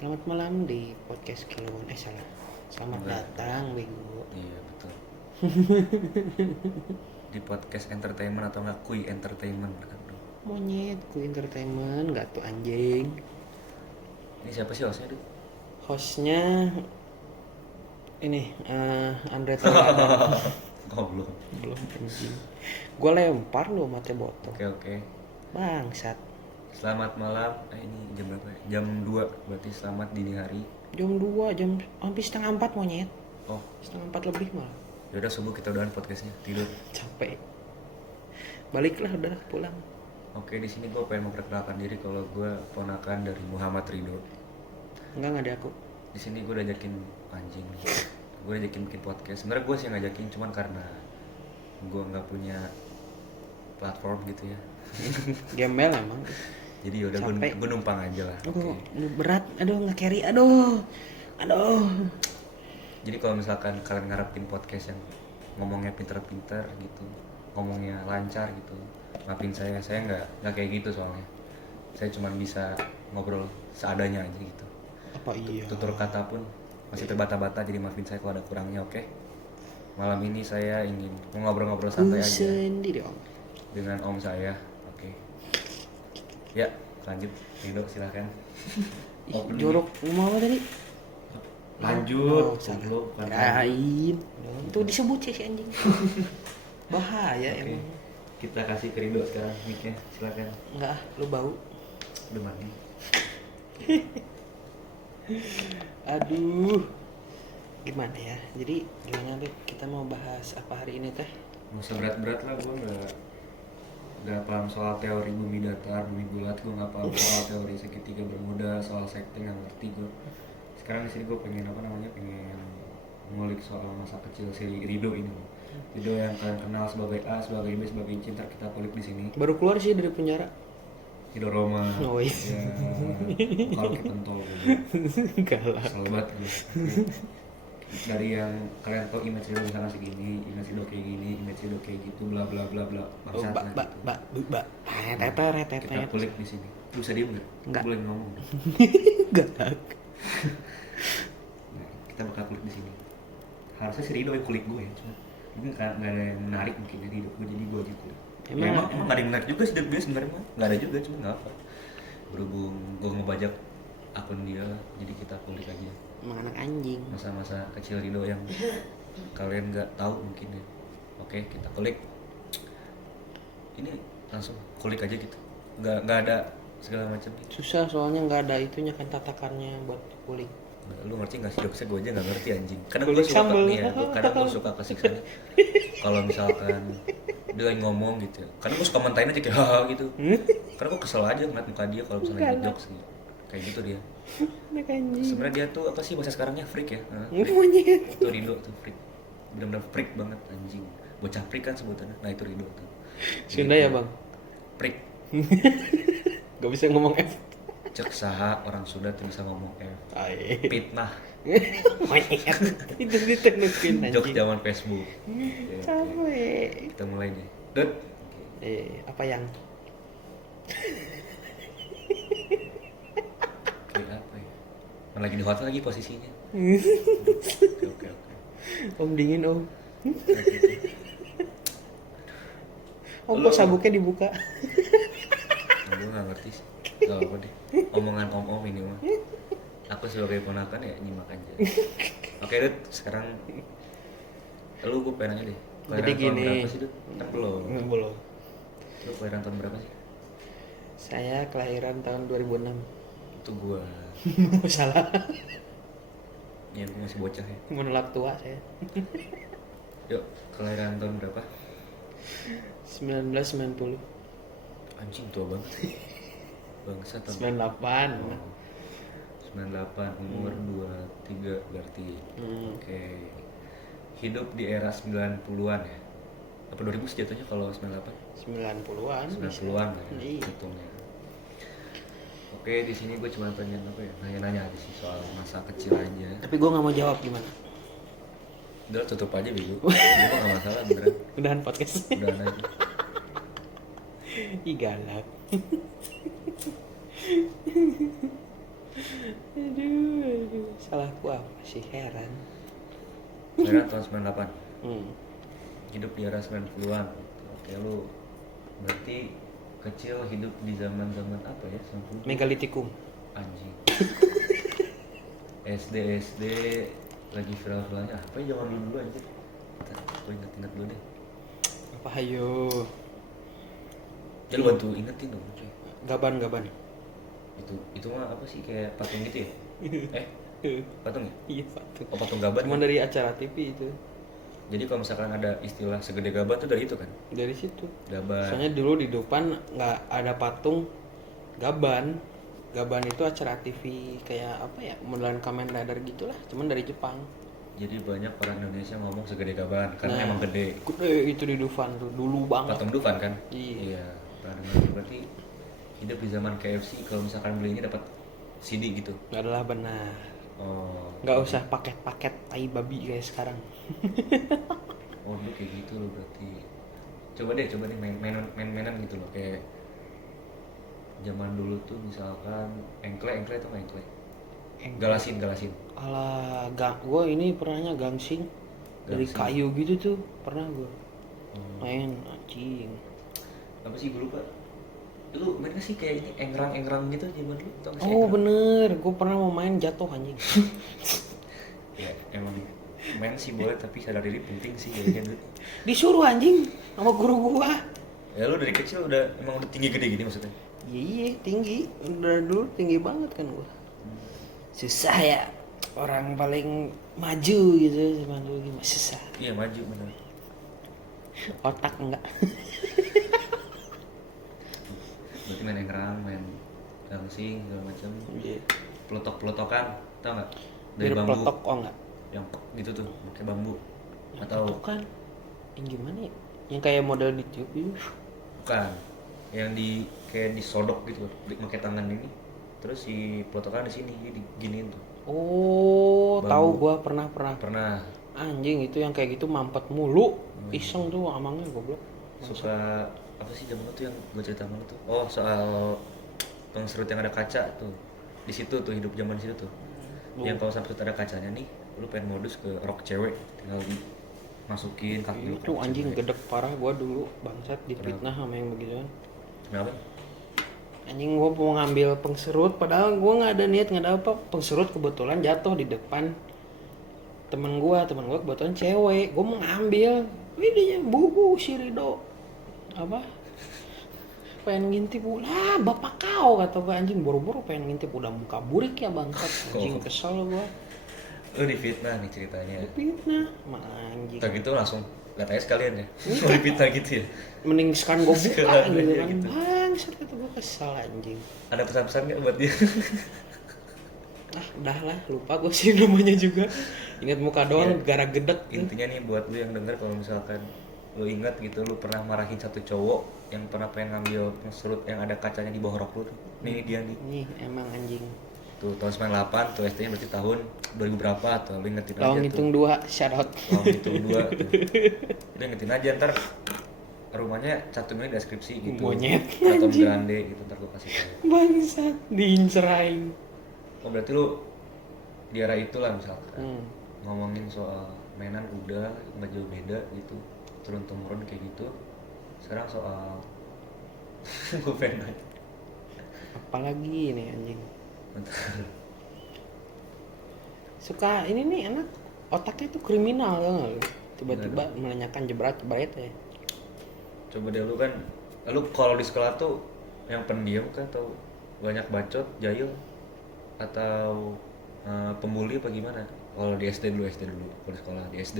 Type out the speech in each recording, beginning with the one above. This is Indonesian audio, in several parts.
Selamat malam di podcast Kilon. Salah. Selamat Enggak. datang, Bego. Iya betul. Di podcast entertainment atau nggak kui entertainment. Aduh. Monyet, ku entertainment, gak tuh anjing. Ini siapa sih hostnya tuh? Hostnya ini Andre Taulani. Goblok. Belum anjing. Gue lempar lu mate botol. Oke. Bangsat. Selamat malam. Ini jam berapa ya? Jam 2 berarti selamat dini hari. Jam 2, jam hampir setengah 4 monyet. Oh, Setengah 4 lebih malah. yaudah subuh kita udahan podcastnya. Tidur. Capek. Baliklah udah pulang. Oke, di sini gue pengen memperkenalkan diri kalau gue ponakan dari Muhammad Ridho. Enggak ada aku. Di sini gue udah ajakin anjing. Gue udah ajakin bikin podcast. Sebenarnya gue sih yang ngajakin cuman karena gue nggak punya platform gitu ya. Gembel emang. Jadi yaudah Capek. gue numpang aja lah. Aduh, Oke. berat. Aduh, nge-carry. Aduh. Jadi kalau misalkan kalian ngarepin podcast yang ngomongnya pinter-pinter gitu, ngomongnya lancar gitu, maafin saya nggak kayak gitu soalnya. Saya cuma bisa ngobrol seadanya aja gitu. Apa iya? Tutur kata pun masih terbata-bata, jadi maafin saya kalau ada kurangnya, oke? Malam ini saya ingin ngobrol-ngobrol santai aja Sendiri om. dengan om saya, oke? Ya, lanjut, Rido silahkan. Opening. Jorok ngomong apa tadi? Lanjut, salah. goblok, bukan Kirain. Itu disebut sih si anjing. Bahaya Oke. emang. Kita kasih ke Rido sekarang mic-nya, silakan. Enggak, lu bau. Udah mandi. Aduh. Gimana ya? Jadi gimana deh kita mau bahas apa hari ini teh? Nggak usah berat-berat lah, gue nggak paham soal teori bumi datar, bumi bulat, gue nggak paham soal teori segitiga bermuda, soal sekte nggak ngerti gue. Sekarang di sini gue pengen pengen ngulik soal masa kecil si Rido ini. Rido yang kalian kenal sebagai A, sebagai B, sebagai C, ntar kita kulik di sini. Baru keluar sih dari penjara. Rido Roma, Oh, iya. ya, kalau pentol, Galak. selamat gue. Dari yang kalian tahu image Rido misalnya segini, image Rido kayak gini, image Rido kayak gitu, bla bla bla bla. Oh, Bangsat, ba. Kita kulik di sini. Lu bisa diem nggak? Nggak. Boleh ngomong. Galak. Nah, kita bakal kulik di sini. Harusnya si Rido yang kulik gue ya, cuma mungkin nggak ada yang menarik mungkin dari hidup gue, jadi gue aja kulik. Emang nggak ada yang menarik juga sih dari dia sebenarnya mah. Nggak ada juga, cuma nggak apa. Berhubung gue ngebajak akun dia, jadi kita kulik aja Emang anak anjing. masa-masa kecil Rido yang kalian nggak tahu mungkin ya. Oke, kita kulik. Ini langsung kulik aja gitu. Nggak ada segala macam. Susah soalnya nggak ada itunya kan tatakannya buat kulik. Lu ngerti nggak sih jokesnya? Gue aja nggak ngerti anjing. Kadang Kulit gue suka sambal. nih ya, kadang gue suka kesiksanya. Kalau misalkan dia lagi ngomong gitu ya, kadang gue suka mentahin aja kayak haha gitu. Karena gue kesel aja ngeliat muka dia kalau misalnya Galak. ngejokes gitu. Kayak gitu dia. Anak anjing. Sebenarnya dia tuh apa sih bahasa sekarangnya, freak ya? Monyet. Itu Rido tuh freak. Benar-benar freak banget anjing. Bocah freak kan sebutannya. Nah itu Rido tuh. Sunda ya bang? Freak. Gak bisa ngomong F. Cek saha orang Sunda tuh bisa ngomong F. Aye. Fitnah. Monyet. Itu ditenukin Jokes anjing. zaman Facebook. Oke. Capek. Kita mulai deh. Dut. Apa yang? Kayak apa ya? Mana lagi di hotel lagi posisinya. Oke. Om dingin om. Om Lu- kok sabuknya dibuka? Nah, gue gak ngerti sih. Gak apa deh. Omongan om-om ini mah. Aku sebagai ponakan ya nyimak aja. Oke Dut, sekarang lu gue pengen nanya deh. Kelahiran Jadi tahun gini. berapa sih Dut? Kan belum. Belum. Lu kelahiran tahun berapa sih? Saya kelahiran tahun 2006. Itu gue. Salah. Ya gue masih bocah ya. Menolak tua saya. Yuk, kelahiran tahun berapa? 1990. Anjing tua banget. Bangsa tahun 98. 98, umur 23 berarti. Hmm. Oke. Hidup di era 90-an ya. Apa 2000 sih jatuhnya kalau 98? 90-an. 90-an ya Iya. hitungnya. Oke, di sini gue cuma pengen nanya-nanya aja sih soal masa kecil aja. Tapi gue nggak mau jawab gimana. Udah tutup aja bego. Gue gak masalah beneran. Udahan podcast. Udah aja. Ih galak. Aduh. Heran. Merah tahun 98. Hidup di era 90-an. Oke, lu berarti kecil hidup di zaman-zaman apa ya? 90. Megalitikum. Anjing. SD lagi viral-viralnya apa ya zaman dulu anjir. Gue inget-inget dulu deh. Apa hayo? Ya lu bantu ingetin dong cuy. Gaban. Itu mah apa sih, kayak patung gitu ya? Patung ya? Iya patung. Oh, patung gaban. Cuma Ya? dari acara TV itu. Jadi kalau misalkan ada istilah segede gaban tuh dari itu kan? Dari situ. Gaban. Soalnya dulu di depan nggak ada patung Gaban. Gaban itu acara TV kayak apa ya? Modelan Kamen Rider gitulah, cuman dari Jepang. Jadi banyak orang Indonesia ngomong segede gaban karena emang gede. Gede itu di Dufan tuh dulu banget. Patung Dufan kan? Iya. Pernah dengar. Berarti hidup di zaman KFC kalau misalkan belinya dapat CD gitu. Adalah benar. Oh. Nggak usah paket-paket tai babi kayak sekarang. Oh, dulu kayak gitu loh berarti. Coba deh mainan gitu loh, kayak zaman dulu tuh misalkan engkle itu nggak engkle? Galasin. Alah, gue ini pernahnya gangsing dari kayu gitu tuh pernah gue main anjing. Apa sih gue lupa. Lu main gak sih kayak ini engrang gitu zaman dulu? Tau gak sih Oh engrang? bener, gue pernah mau main jatuh anjing. Ya emang main sih boleh, tapi sadar diri penting sih kayaknya dulu. Disuruh anjing sama guru gua. Ya lu dari kecil emang udah tinggi gede gini maksudnya? Iya tinggi, udah dulu tinggi banget kan gua. Susah ya, orang paling maju gitu zaman dulu gimana susah. Iya maju bener. Otak enggak. Berarti main engrang, main gangsing segala macam. Iya. Pelotok-pelotokan, tau nggak? Dari Biar bambu. peletok oh enggak. Yang gitu tuh, pakai bambu. Yang Atau kan yang gimana ya? Yang kayak model di tube itu. bukan? Yang kayak disodok gitu, pakai tangan ini. Terus si pelotokan di sini diginiin tuh. Oh, Bambu. tahu gua pernah. Pernah Anjing itu yang kayak gitu mampet mulu. Iseng tuh amangnya goblok. suka apa sih zaman itu yang gue cerita sama lu tuh? Oh, soal pengserut yang ada kaca tuh. Di situ tuh hidup zaman situ tuh. Yang kalau sampai ada kacanya nih, lu pengen modus ke rok cewek, tinggal masukin kaki lu ke Itu rok anjing cewek. gedek parah gua dulu bangsat difitnah sama yang begituan. Kenapa? Anjing gua mau ngambil pengserut padahal gua nggak ada niat nggak ada apa, pengserut kebetulan jatuh di depan temen gua kebetulan cewek, gua mau ngambil, wih dia bubu si Rido apa pengen ngintip lah bapak kau kata gua anjing boro-boro pengen ngintip udah muka burik ya bangsat anjing kesel gua. Lu difitnah nih ceritanya. Fitnah mah anjing. Tak gitu langsung lihat aja sekalian ya. Mau difitnah gitu ya. Mending sekarang gua buka Sekarang gitu aja kan gitu. bangsat kata gua kesel anjing. Ada pesan-pesan nggak buat dia? Udah lah lupa gue sih namanya juga ingat muka doang gara gedek Intinya nih buat lu yang denger, kalau misalkan lu ingat gitu lu pernah marahin satu cowok yang pernah pengen ngambil pengserut yang ada kacanya di bawah rok lu tuh. Nih dia nih. nih emang anjing Tuh tahun 98 tuh, SD-nya berarti tahun 2000 berapa tuh, lu ingetin aja lawang tuh. hitung 2 shout out Lawang hitung 2 tuh. Lu ingetin aja, ntar rumahnya cantumnya di deskripsi gitu. Monyet, Atau Grande gitu, ntar gua kasih tau. bangsat diincerain. Oh berarti lu di era itulah misalkan ngomongin soal mainan udah nggak jauh beda gitu, turun temurun kayak gitu. Sekarang soal gue pengen nanya. Apalagi nih anjing Bentar. suka ini nih anak otaknya tuh kriminal ya nggak lu tiba-tiba menanyakan jebret ya. Coba deh lu kan, lu kalau di sekolah tuh yang pendiam kan, atau banyak bacot, jahil, atau pembuli apa gimana? Kalau di SD dulu kalau di sekolah di SD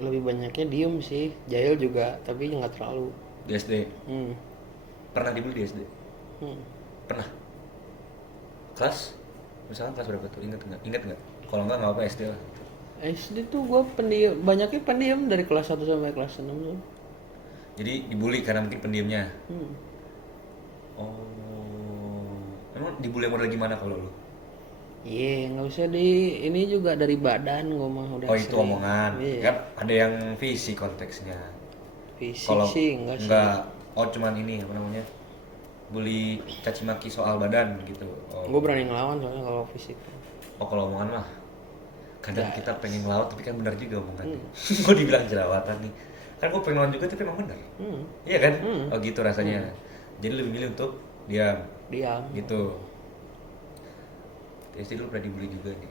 lebih banyaknya diem sih jahil juga tapi nggak terlalu. di SD hmm. pernah dibully di SD? Hmm. Pernah. Kelas misalkan kelas berapa tuh, inget nggak? Kalau nggak apa SD lah. SD tuh gue pendiam, banyaknya pendiam dari kelas 1 sampai kelas 6 tuh. Jadi dibully karena mungkin pendiamnya. Oh, emang dibully model gimana kalau lu? Iya, nggak usah di ini juga dari badan gue mah udah. Oh itu sering. omongan, Iya. kan ada yang fisik konteksnya. Fisik Kalau sih enggak sih. oh cuman ini apa namanya, bully caci maki soal badan gitu. Oh, Gue berani ngelawan soalnya kalau fisik. oh kalau omongan mah kadang Ya. kita pengen ngelawan tapi kan benar juga omongannya. Mau dibilang jerawatan nih, kan gue pengen ngelawan juga tapi emang benar. Hmm. Iya kan? Hmm. Oh gitu rasanya. Jadi lebih milih untuk diam Diam. gitu. Di SD dulu pernah dibully juga nih.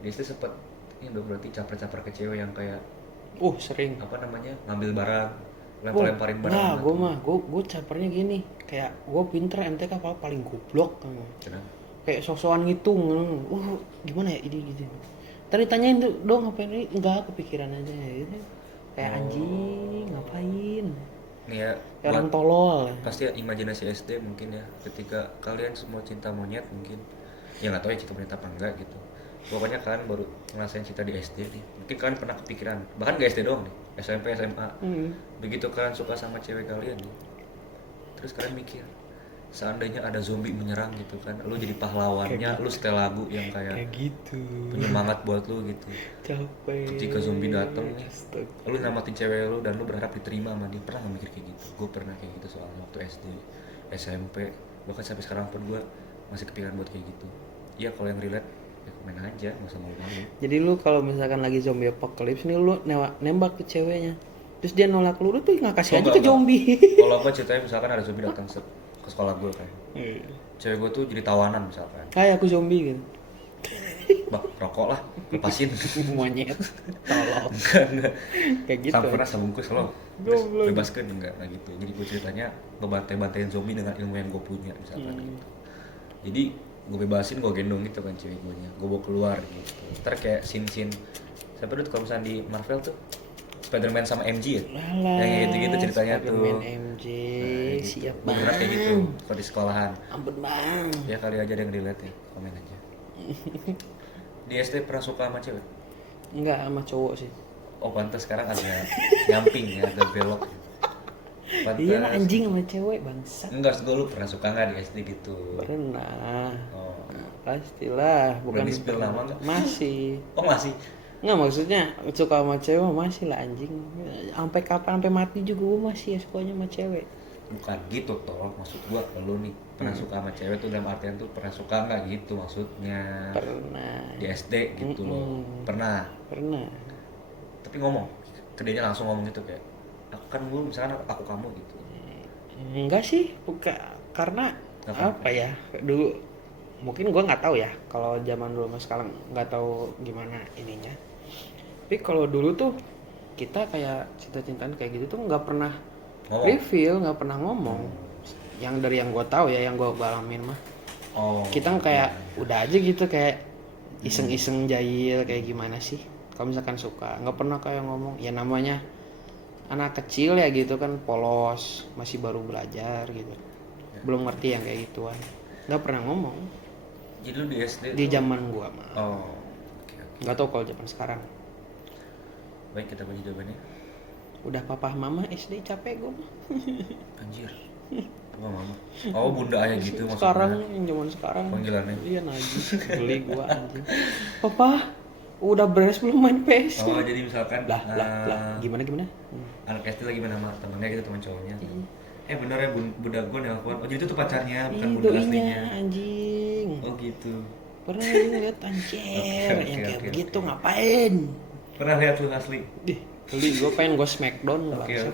Di SD sempet ini udah berarti caper-caper ke cewek yang kayak Sering. apa namanya, ngambil barang, Oh, lempar-lemparin barang. nah, anak gue tuh. mah, gue capernya gini, kayak gue pinter, ente kan paling goblok, Kenapa? kayak sok-sokan ngitung, gimana ya ini gitu. Tadi tanyain tuh, dong ngapain ini? Enggak, kepikiran aja gitu. Kayak anjing, ngapain? Nih ya, Kayak orang buat tolol. pasti ya, imajinasi SD mungkin ya, ketika kalian semua cinta monyet mungkin, ya nggak tahu ya cinta monyet apa enggak gitu. Pokoknya kalian baru ngerasain cinta di SD nih, mungkin kalian pernah kepikiran, bahkan gak SD doang nih, SMP, SMA, begitu kalian suka sama cewek kalian nih, terus kalian mikir, seandainya ada zombie menyerang gitu kan, lu jadi pahlawannya, lu setel lagu yang kayak gitu. penyemangat buat lu gitu. Capek. Ketika zombie dateng nih, Astaga. lu nyelamatin cewek lu dan lu berharap diterima sama dia. Pernah gak mikir kayak gitu? Gue pernah kayak gitu soalnya waktu SD, SMP, bahkan sampai sekarang pun gue masih kepikiran buat kayak gitu. Iya, kalau yang relate ya komen aja, nggak usah malu-malu. Jadi lu kalau misalkan lagi zombie apocalypse nih, lu nembak ke ceweknya, terus dia nolak lu tuh nggak kasih aja ke zombie. Kalau gue ceritanya misalkan ada zombie datang ke sekolah gue kan, cewek gue tuh jadi tawanan misalkan, Kayak aku zombie gitu. bah rokok lah, lepasin. Monyet. Tolong. Enggak. Kayak gitu. Sampai sebungkus lo, terus bebaskan enggak gitu. Jadi gue ceritanya ngebantai-bantain zombie dengan ilmu yang gue punya misalkan gitu. Jadi gue bebasin, gue gendong gitu kan cewek gue nya, gue bawa keluar gitu. Ntar kayak scene siapa tuh kalau misalnya di Marvel tuh Spider-Man sama MJ ya, Alah, yang gitu-gitu ceritanya Spider-Man tuh. MJ, Gitu. siap Gue pernah kayak gitu kalau di sekolahan. Ampun bang. Ya kali aja ada yang relate ya, komen aja. Di SD pernah suka sama cewek? Enggak, sama cowok sih. Oh pantas sekarang agak nyamping ya, agak belok. Pantas. Iya lah, anjing sama cewek bangsa. Enggak, gue lu pernah suka nggak di SD gitu? Pernah. Oh, Pastilah, bukan berani spill nama nggak? masih. Oh masih? Nggak, maksudnya suka sama cewek mah masih lah anjing. Sampai kapan, sampai mati juga gue masih ya sukanya sama cewek. Bukan gitu toh, maksud gua lu nih pernah suka sama cewek tuh dalam artian tuh pernah suka nggak gitu maksudnya? Pernah. Di SD gitu loh, pernah. Tapi ngomong, kedainya langsung ngomong gitu kayak, aku kan dulu misalkan aku kamu gitu. Enggak sih, bukan karena apa ya? Dulu mungkin gue nggak tahu ya. Kalau zaman dulu sama sekarang nggak tahu gimana ininya. Tapi kalau dulu tuh kita kayak cinta-cintaan kayak gitu tuh nggak pernah reveal, nggak pernah ngomong. Yang dari yang gue tahu ya, yang gue alamin mah. Oh. Kita kayak udah aja gitu kayak iseng-iseng jahil kayak gimana sih? Kalau misalkan suka, nggak pernah kayak ngomong. Ya namanya anak kecil ya gitu kan, polos, masih baru belajar gitu, belum ngerti yang kayak gituan, nggak pernah ngomong. Jadi lu di SD Di tuh... zaman gua mah. Oh. Nggak tahu kalau zaman sekarang. Baik, kita punya jawabannya. Udah papa mama SD capek gua mah. Anjir. Apa mama? Oh bunda ayah gitu maksudnya. Sekarang yang zaman sekarang. Panggilannya. Iya najis, beli gua anjing. Papa, udah beres belum main PS? Oh jadi misalkan lah gimana? Anak SD lagi main sama temennya gitu, teman cowoknya. Bener ya bunda gue nelpon. Oh jadi itu tuh pacarnya, bukan bunda aslinya. Anjing. Oh gitu. Pernah lihat anjir yang kayak begitu ngapain? Pernah lihat lu asli? Beli gue pengen gue smackdown. Oke.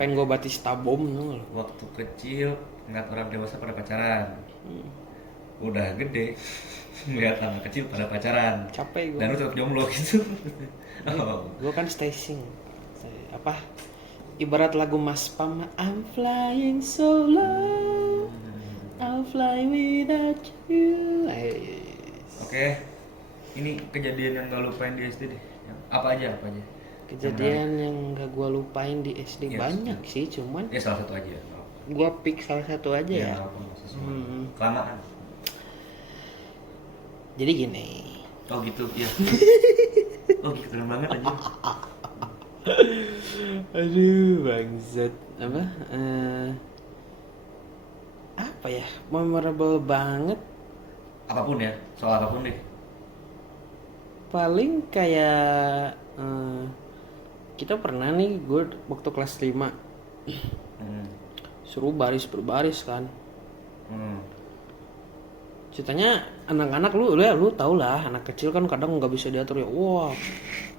Pengen gue Batista bomb tuh. Waktu kecil ngeliat orang dewasa pada pacaran. Udah gede ngeliat anak kecil pada pacaran. Capek gue. Dan lu tetap jomblo gitu. Gue kan staging. Apa? Ibarat lagu Mas Pam, I'm flying so low, I'll fly without you. Oke. Ini kejadian yang gak lupain di SD deh. Apa aja? Kejadian yang gak gue lupain di SD banyak sih, cuman ya salah satu aja. Gue pick salah satu aja ya. Kelamaan. Jadi gini. Oh gitu ya. Oh keren banget aja. Aduh bangsat. Apa ya, memorable banget. Apapun ya, soal apapun deh. Paling kayak kita pernah nih, gue waktu kelas 5 suruh baris berbaris kan. ceritanya anak-anak lu tau lah, anak kecil kan kadang nggak bisa diatur ya. Wah,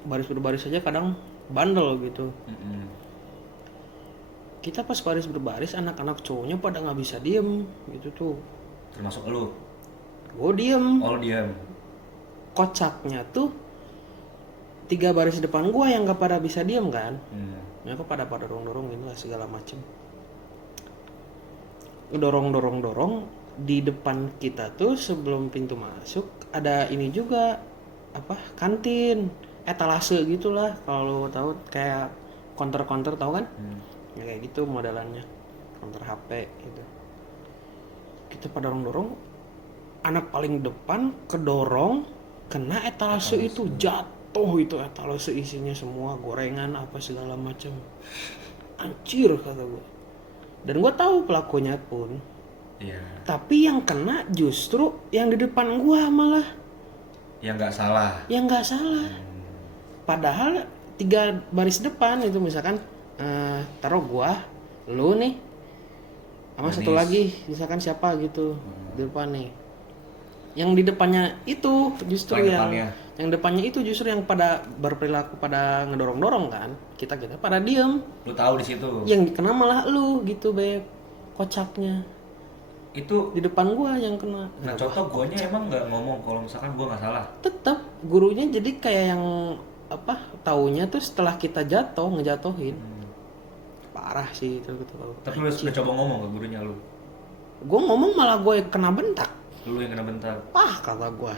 baris berbaris aja kadang bandel gitu. Kita pas baris berbaris anak-anak cowoknya pada nggak bisa diem gitu tuh. Termasuk lu. Gue diem. Oh, lu diam. Kocaknya tuh 3 baris depan gua yang nggak pada bisa diem kan. Mereka pada dorong-dorong inilah segala macem. Dorong di depan kita tuh sebelum pintu masuk ada ini juga apa kantin etalase gitulah, kalau lo tahu kayak counter tahu kan. Ya kayak gitu modelannya, counter HP gitu. Kita pada dorong anak paling depan kedorong kena etalase itu, jatuh itu etalase isinya semua gorengan apa segala macam. Anjir kata gue. Dan gue tahu pelakunya pun. Iya. Tapi yang kena justru yang di depan gue malah. Yang nggak salah. Yang nggak salah. Padahal 3 baris depan itu misalkan taruh gue, lu nih, sama Manis. satu lagi misalkan siapa gitu di depan nih. Yang di depannya itu justru yang depannya itu justru yang pada berperilaku pada ngedorong-dorong kan. Kita pada diem. Lu tahu di situ. Yang kena malah lu gitu, Beb. Kocaknya. Itu Di depan gua yang kena. nah contoh guanya emang nggak ngomong kalau misalkan gua nggak salah. Tetap gurunya jadi kayak yang apa? Taunya tuh setelah kita jatuh ngejatuhin. Parah sih itu gitu. Tapi lu udah coba ngomong ke gurunya lu. Gua ngomong malah gue kena bentak. Lu yang kena bentak. Kata gua.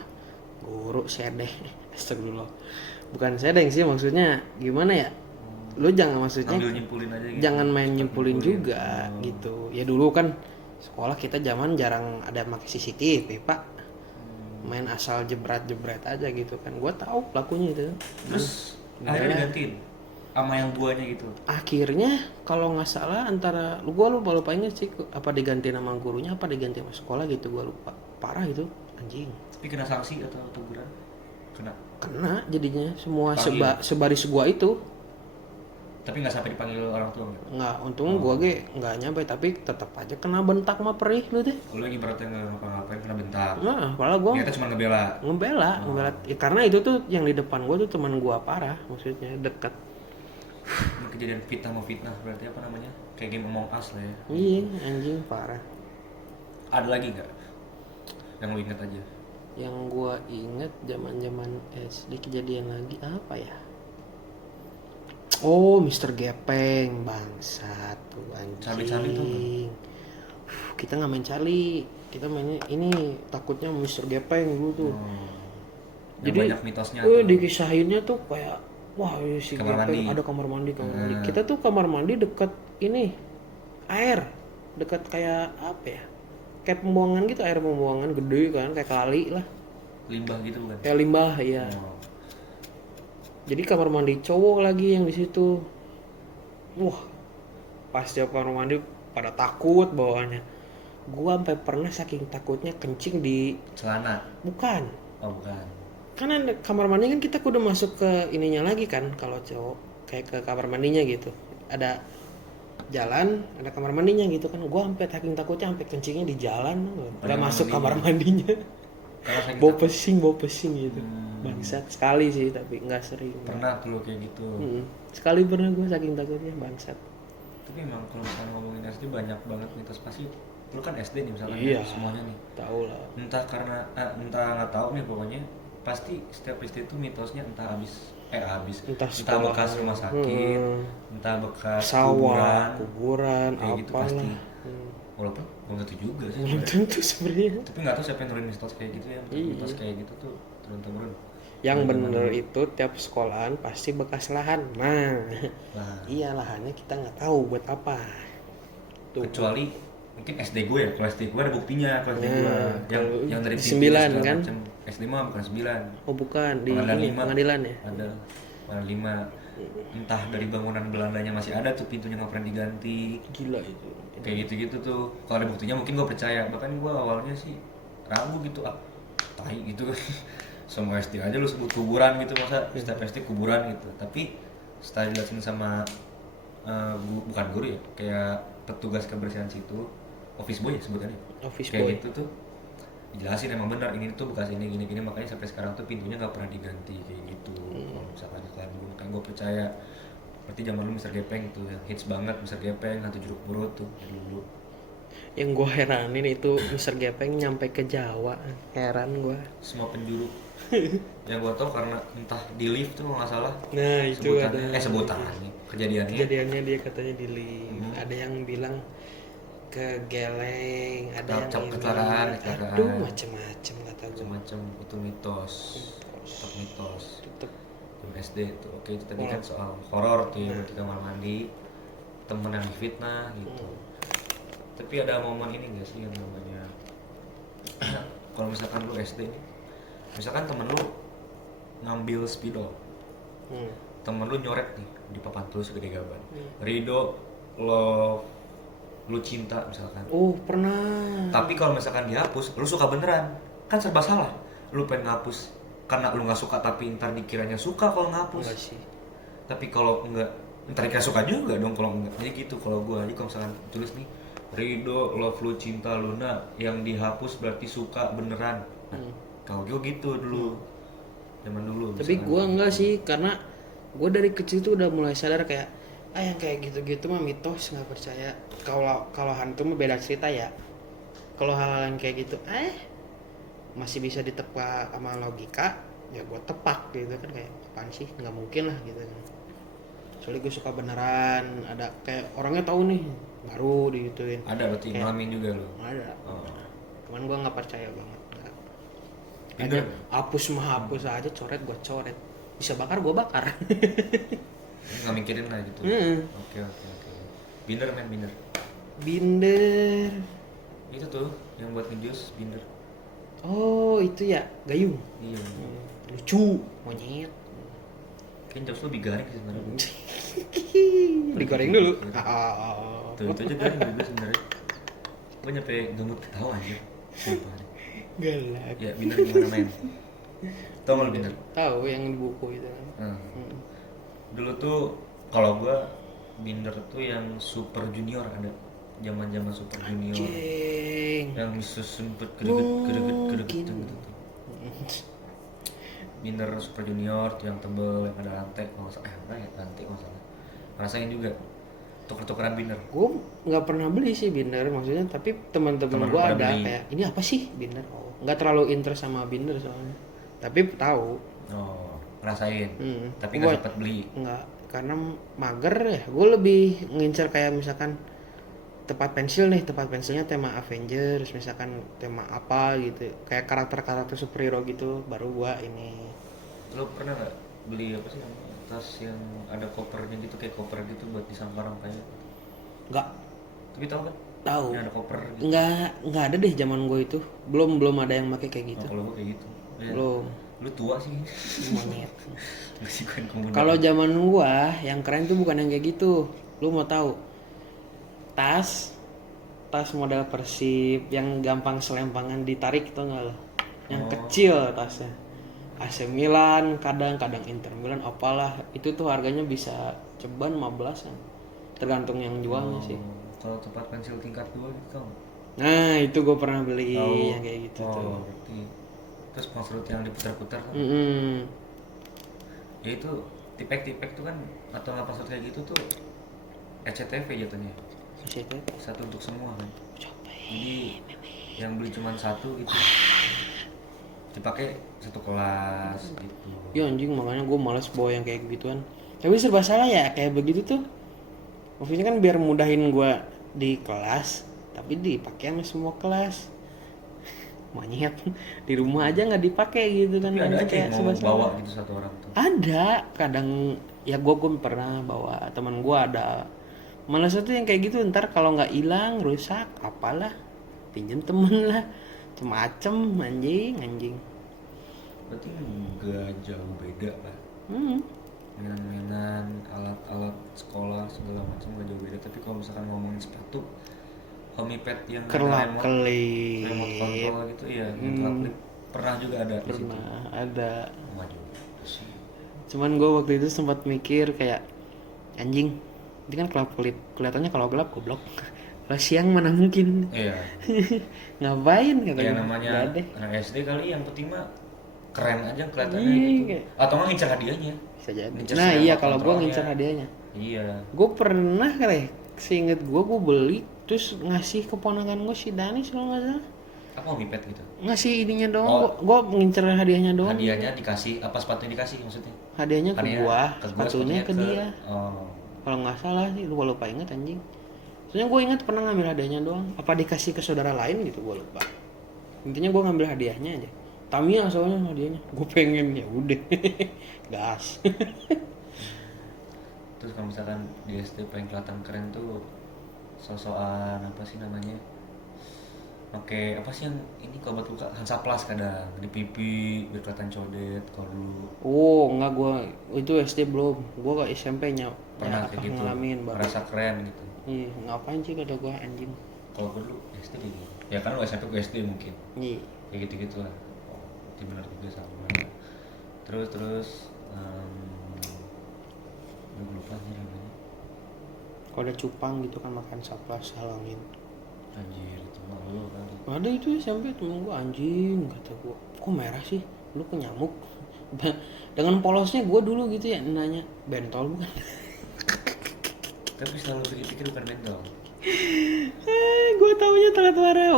Guru sedeh. Astagfirullah. Bukan sedeng sih, maksudnya gimana ya? Lu jangan maksudnya Ambil nyimpulin aja gitu. jangan main nyimpulin juga gitu. Ya dulu kan sekolah kita zaman jarang ada pakai CCTV, Pak. Main asal jebret aja gitu kan. Gua tahu pelakunya itu. Terus akhirnya digantiin sama yang guanya gitu. Akhirnya kalau nggak salah antara gua lupa inget sih apa diganti nama gurunya apa diganti sama sekolah gitu, gua lupa. Parah itu, anjing. Tapi kena sanksi atau teguran? Kena jadinya semua Panggil. sebaris gua itu. Tapi nggak sampai dipanggil orang tua Nggak, untung gua nggak nyampe, tapi tetap aja kena bentak mah perih lu deh. Lu lagi ibaratnya nggak ngapa-ngapain kena bentak. Nah, padahal gua Niatnya cuma ngebela. ngebela. Ya, karena itu tuh yang di depan gua tuh teman gua parah, maksudnya dekat. Ini kejadian fitnah mau fitnah berarti apa namanya? Kayak game Among Us lah ya. Iya, anjing parah. Ada lagi nggak yang lu inget aja? Yang gua inget zaman-zaman SD kejadian lagi apa ya? Oh, Mr. Gepeng, bangsat tuh anjing. Cali-cali tuh kan? Kita nggak main cali, kita mainnya ini takutnya Mr. Gepeng dulu tuh. Yang Jadi banyak mitosnya tuh. dikisahinnya tuh kayak wah si Kamar Gepeng mandi. ada kamar mandi. Kita tuh kamar mandi deket ini air, deket kayak apa ya? Kayak pembuangan gitu, air pembuangan gede kan, kayak kali lah. Limbah gitu kan? Kayak limbah ya. Oh. Jadi kamar mandi cowok lagi yang di situ. Wah, pas tiap kamar mandi pada takut bawaannya. Gua sampai pernah saking takutnya kencing di Celana? bukan. Oh bukan. Kan ada kamar mandi kan kita kudu masuk ke ininya lagi kan kalau cowok kayak ke kamar mandinya gitu. Ada jalan, ada kamar mandinya gitu kan. Gua sampai saking takutnya sampai kencingnya di jalan, nggak masuk kamar mandinya. Bau pesing gitu. Bangsat sekali sih tapi nggak sering. Pernah tuh lo kayak gitu. Sekali pernah gue saking takutnya bangsat. Tapi emang kalau misalnya ngomongin SD banyak banget mitos pasti. Lu kan SD nih misalkan Iya. semuanya nih. Tahu lah. Entah karena entah nggak tahu nih pokoknya pasti setiap SD itu mitosnya entah entah bekas rumah sakit, entah bekas sawah, kuburan kayak gitu apalah. pasti. Walaupun belum tentu juga sih. Belum tentu sebenarnya. Tapi nggak tahu siapa yang nurunin mitos kayak gitu ya. Mitos kayak gitu tuh turun-temurun. Yang bener itu tiap sekolahan pasti bekas lahan. Nah, iya lahannya kita nggak tahu buat apa. Tuh. Kecuali mungkin SD gue ya, kalau SD gue ada buktinya, kalau SD gue yang dari 9 kan? macam. SD mah bukan 9. Oh bukan di Pengadilan 5. pengadilan ya? Ada pengadilan 5. Entah dari bangunan Belandanya masih ada tuh pintunya nggak pernah diganti. Gila itu. Kayak gitu-gitu tuh. Kalau ada buktinya mungkin gue percaya. Bahkan gue awalnya sih ragu gitu, tai gitu. Semua SD aja lu sebut kuburan gitu, masa setiap SD kuburan gitu. Tapi setelah dijelasin sama bukan guru ya, kayak petugas kebersihan situ, office boy ya sebutannya. Office kayak boy. gitu tuh jelasin emang benar ini tuh bekas ini gini makanya sampai sekarang tuh pintunya nggak pernah diganti kayak gitu. Kalau misalkan iklan gue makanya gue percaya. Berarti zaman lu Mister Gepeng tuh yang hits banget Mister Gepeng Hantu Jeruk Purut tuh dari dulu. Yang gue heranin itu Mr. Gepeng nyampe ke Jawa, heran gue. Semua penjuru yang gue tau karena entah di lift tuh kalau nggak salah Nah itu sebutannya ada sebutannya kejadiannya kejadiannya dia katanya di lift. Ada yang bilang ke geleng, ada yang ini. kecelakaan Aduh macem-macem kata gue. macam itu mitos tetap mitos Tetep jam SD tuh. Oke itu tadi kan soal horor tuh ya di kamar mandi temen yang difitnah gitu. Tapi ada momen ini gak sih yang namanya kalau misalkan lu SD nih misalkan temen lu ngambil spidol temen lu nyoret nih di papan tulis gede gaban Rido love lu cinta misalkan. Oh pernah. Tapi kalau misalkan dihapus lu suka beneran kan serba salah. Lu pengen ngapus karena lu nggak suka tapi ntar dikiranya suka kalau ngapus. Enggak sih. Tapi kalau enggak ntar dikira suka juga dong kalau enggak. Jadi gitu kalau gua aja kalau misalkan tulis nih Rido love lu cinta Luna yang dihapus berarti suka beneran. Nah, kalau gue gitu dulu zaman dulu. Tapi gue enggak sih, karena gue dari kecil tuh udah mulai sadar kayak yang kayak gitu-gitu mah mitos, nggak percaya. Kalau hantu mah beda cerita ya. Kalau hal-hal yang kayak gitu masih bisa ditebak sama logika, ya gue tepak gitu kan, kayak apaan sih, nggak mungkin lah gitu kan. Soalnya gue suka beneran, ada kayak orangnya tahu nih baru digituin. Ada berarti Kayak- ngalamin juga lu. Ada. Oh. Cuman gue nggak percaya banget. Bener. Aja hapus mah hapus aja, coret gue coret, bisa bakar gue bakar. Nggak mikirin lah gitu. Oke. Binder men binder. Binder. Itu tuh yang buat ngejus binder. Oh itu ya gayung. Iya. Lucu monyet. Kayaknya jokes lu lebih garing sih sebenarnya. Digoreng dulu. Tuh itu aja garing juga sebenarnya. Gue nyampe gemut ketawa aja. Sumpah. Galak. Ya binder gimana main? Tau nggak lu binder? Tahu yang di buku itu kan. Dulu tuh kalau gua binder tuh yang Super Junior ada. Zaman-zaman Super Junior. Jeng. Yang sesempet kedeget gitu tuh. Binder Super Junior tuh yang tebel yang ada rantai kalau nggak salah rantai kalau nggak salah. Rasain juga tuker-tukeran binder. Gue nggak pernah beli sih binder, maksudnya, tapi teman-teman Temen gue pada ada beli. kayak ini apa sih binder. Oh, nggak terlalu interest sama binder soalnya, tapi tahu. Oh, ngerasain. Tapi Gua- nggak sempet beli. Nggak, karena mager ya. Gue lebih ngincer kayak misalkan tempat pensil nih, tempat pensilnya tema Avengers, misalkan tema apa gitu, kayak karakter-karakter superhero gitu, baru gua ini. Lo pernah nggak beli apa sih namanya tas yang ada kopernya gitu kayak koper gitu buat disambar kayak? Nggak Tapi tahu kan? tahu, Yang ada koper gitu. nggak ada deh zaman gue itu, belum ada yang pakai kayak gitu. Oh, kalau gue kayak gitu. Ya, Belum. Lu tua sih. Monyet. Masih kan kamu. Kalau zaman gua yang keren tuh bukan yang kayak gitu. Lu mau tahu? Tas model Persib yang gampang selempangan ditarik tuh nggak lo? Yang kecil tasnya. AC Milan, kadang Inter Milan, apalah itu tuh harganya bisa ceban 15 kan. Tergantung yang jualnya sih. Kalau tempat pensil tingkat 2 gitu tau. Nah, itu gue pernah beli Tahu. yang kayak gitu tuh. Oh, berarti terus penserut yang diputar-putar kan? Ya itu tipek tuh kan atau nggak penserut kayak gitu tuh SCTV jatuhnya. Situ. Satu untuk semua kan. Jadi yang beli cuma satu gitu dipakai satu kelas gitu. Ya anjing, makanya gue malas bawa yang kayak gituan. Tapi serba salah ya kayak begitu tuh. Maksudnya kan biar mudahin gue di kelas, tapi dipakai sama semua kelas. Monyet di rumah aja nggak dipakai gitu kan. Tapi ada aja Kayak yang serba mau bawa salah. gitu satu orang tuh. Ada, kadang ya gue pernah bawa, teman gue ada. Malas tuh yang kayak gitu, ntar kalau nggak hilang rusak apalah, pinjem temen lah, macem anjing. Berarti nggak jauh beda lah. Mainan-mainan, alat-alat sekolah segala macam nggak jauh beda. Tapi kalau misalkan ngomongin sepatu, Homipad yang Kerlap kelip. remote control gitu ya, yang kelap-kelip pernah juga ada di situ. Pernah ada. Maju sih. Cuman gue waktu itu sempat mikir kayak anjing, ini kan kelap kelip, kelihatannya kalau gelap goblok. Lah siang mana mungkin. Iya. Ngapain kata Ya gue. namanya Nggak deh. anak SD kali, yang penting mah keren aja kelihatannya Iya, gitu. kayak- Atau nggak ngincer hadiahnya. Bisa jadi. Ngincer Nah si iya remote kalau gue controlnya. ngincer hadiahnya. Iya. Gue pernah kali, seinget gue beli terus ngasih keponakan gue si Dani kalau nggak salah. Apa Omipet gitu? Ngasih ininya doang, Oh. gue ngincer hadiahnya doang. Hadiahnya dikasih apa, sepatunya dikasih maksudnya? Hadiahnya ke Hadiah gua, ke gua, sepatunya ke dia. Oh. Kalau nggak salah sih, lupa inget anjing. Soalnya gue inget pernah ngambil hadiahnya doang. Apa dikasih ke saudara lain gitu, gue lupa. Intinya gue ngambil hadiahnya aja. Tamiya soalnya hadiahnya. Gue pengen, ya udah. Gas. Terus kalau misalkan di SD paling kelihatan keren tuh sosokan apa sih namanya? Oke, apa sih yang ini kalau buat luka Hansaplas kadang di pipi biar kelihatan codet kalau dulu. Oh, enggak, gue itu SD belum. Gue ke SMP nya Pernah ya, kayak apa gitu. ngalamin baru. Merasa keren gitu. Iya, ngapain sih kata gue anjing. Kalau gue dulu SD kayak gitu. Ya kan lu SMP ke SD mungkin. Iya. Kayak gitu-gitu lah. Oh, itu benar juga sama. Terus gue lupa sih namanya. Kalau ada cupang gitu kan makan saplas halangin. Anjir, itu mah lu kali. Ada itu SMP temen gue anjing kata gue. Kok merah sih? Lu ke nyamuk? Dengan polosnya gue dulu gitu ya nanya bentol bukan? Tapi selalu pikir-pikir bukan mentol. Gue taunya telat warau.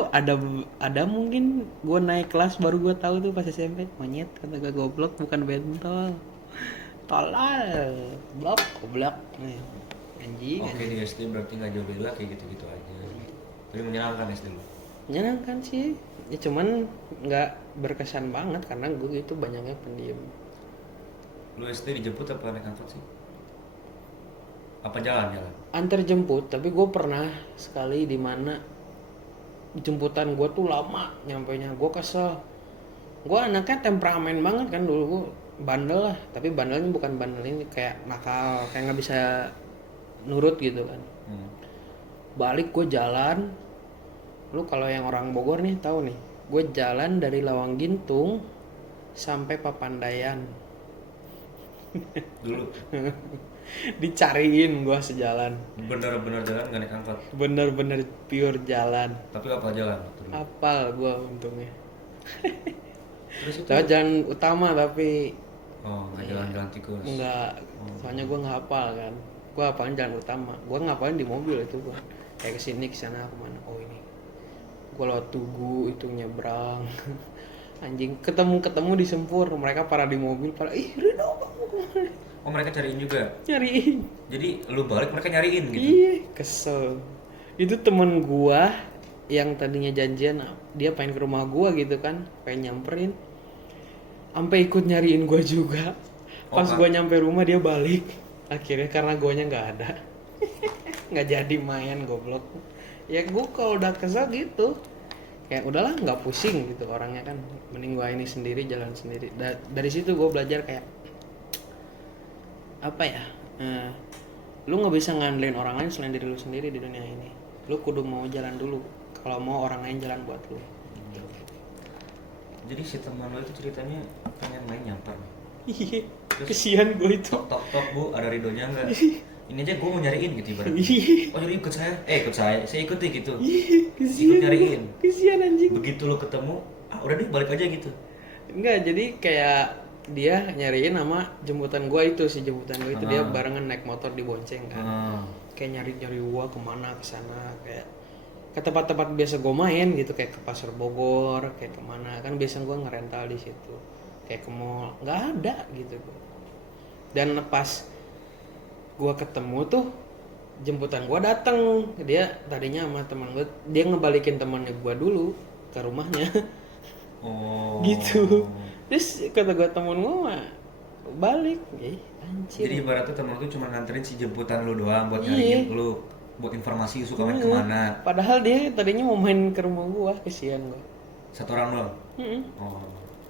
Ada mungkin gue naik kelas baru gue tahu tuh pas SMP monyet kata gue goblok bukan bentol. Tolol, blok, goblok. Anjing. Oke, di SD berarti nggak jauh beda, kayak gitu-gitu aja. Tapi menyenangkan SD lu. Menyenangkan sih. Ya cuman nggak berkesan banget karena gue gitu banyaknya pendiam. Lu SD dijemput apa naik angkot sih? Apa jalan-jalan? Antar jemput, tapi gue pernah sekali di mana jemputan gue tuh lama nyampainya. Gue kesel. Gue anaknya temperamen banget kan dulu, gue bandel lah, tapi bandelnya bukan bandel ini kayak nakal, kayak nggak bisa nurut gitu kan. Balik gue jalan, lu kalau yang orang Bogor nih tahu nih, gue jalan dari Lawang Gintung sampai Papandayan. Dulu Dicariin gue sejalan, bener-bener jalan nggak naik angkot. bener-bener pure jalan. Tapi apa jalan waktu dulu? Apal gue untungnya. Terus itu? Lewat jalan utama tapi Oh, nggak jalan-jalan tikus. enggak, soalnya gue nggak hafal kan. Gue hafalin jalan utama. Gue ngapain di mobil itu gue. Kayak kesini kesana kemana. Oh ini. Gue lewat Tugu itu nyebrang. Anjing ketemu di Sempur. Mereka para di mobil pada ih Rino bang mau kemana? Oh, mereka cariin juga. Nyariin. Jadi lu balik mereka nyariin gitu. Iya kesel. Itu temen gue yang tadinya janjian dia pengen ke rumah gue gitu kan, pengen nyamperin. Sampai ikut nyariin gue juga. Pas Oh, gue nyampe rumah dia balik. Akhirnya karena guanya nggak ada, nggak jadi main goblok. Ya gue kalau udah kesel gitu, kayak udahlah nggak pusing gitu orangnya kan. Mending gue ini sendiri jalan sendiri. Dari situ gue belajar kayak apa ya? Lu nggak bisa ngandelin orang lain selain diri lu sendiri di dunia ini. Lu kudu mau jalan dulu. Kalau mau orang lain jalan buat lu. Jadi si teman lu itu ceritanya pengen main nyamper. Iya, kesian gue itu. Tok tok tok bu, ada Ridonya nggak? Ini aja gue mau nyariin gitu ibaratnya. Oh jadi ikut saya? Ikut saya ikut deh gitu. Ikut nyariin. Kesian anjing. Begitu lo ketemu, udah deh balik aja gitu. Enggak, jadi kayak dia nyariin sama jemputan gue itu, si jemputan gue itu dia barengan naik motor dibonceng kan. Kayak nyari gue kemana kesana kayak ke tempat-tempat biasa gue main gitu, kayak ke Pasar Bogor, kayak kemana kan biasa gue ngerental di situ, kayak ke mall, nggak ada gitu. Dan pas gue ketemu tuh jemputan gue dateng, dia tadinya sama teman gue, dia ngebalikin temannya gue dulu ke rumahnya. Oh. Gitu. Terus kata gue temen gue mah balik, anjir. Jadi ibaratnya temen lu cuma nganterin si jemputan lu doang buat Iya. nyariin lu, buat informasi suka main kemana. Padahal dia tadinya mau main ke rumah gue, kesian gue. Satu orang doang. Mm-mm. Oh,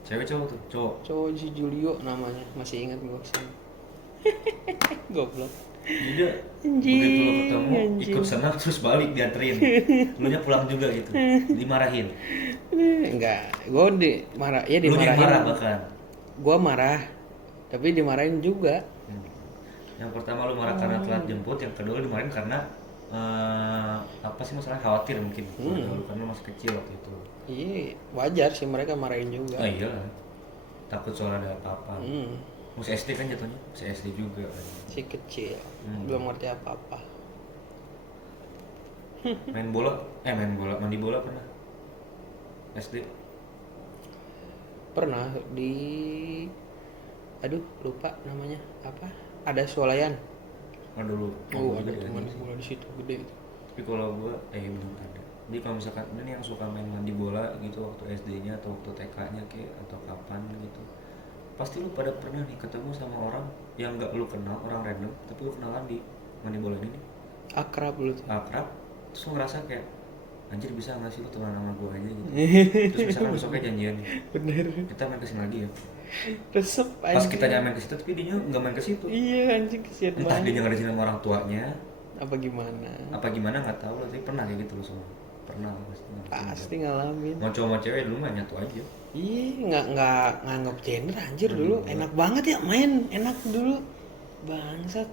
cewek cowok tuh, cowok. Cowok si Julio namanya, masih ingat gue kesana. Goblok. Jadi dia Anjing, begitu lo ketemu anjing. ikut senang terus balik dianterin. Lu nya pulang juga gitu, dimarahin. Enggak, gue marah, ya Lu yang dimarahin. marah bahkan. Gue marah, tapi dimarahin juga. Yang pertama lu marah karena telat jemput, yang kedua lu dimarahin karena apa sih masalah khawatir mungkin keluarga lu karena masih kecil waktu itu. Iya, wajar sih mereka marahin juga. Oh iya lah, takut soal ada apa-apa. Hmm, Masih SD kan jatuhnya, masih SD juga kan. si kecil, belum ngerti apa-apa. Main bola, mandi bola pernah? SD? Pernah di, aduh lupa namanya apa? Ada swalayan. Oh dulu. Oh, Gua ada juga teman sih. bola di situ gede itu. Tapi kalau gue, belum ada. Jadi kalau misalkan ini yang suka main mandi bola gitu waktu SD-nya atau waktu TK-nya kayak atau kapan gitu, pasti lu pada pernah nih ketemu sama orang yang nggak lu kenal, orang random, tapi lu kenalan di mandi bola ini nih, Akrab lu tuh. akrab, terus lu ngerasa kayak anjir bisa nggak sih lu temenan sama gue aja gitu. Terus misalkan besoknya janjian nih, Bener. kita main kesini lagi ya. Resep Pas anjing. kita main ke situ, tapi dia nggak main ke situ. Iya anjing, kesian Entah dia banget. nggak di sama orang tuanya, Apa gimana? apa gimana nggak tahu lah. Tapi pernah kayak gitu lu semua. Pernah pasti. Pasti ngalamin. Mau cowok mau cewek dulu mah nyatu aja. Iya, nggak nganggap gender anjir dulu. Enak banget ya main, enak dulu. Bangsat.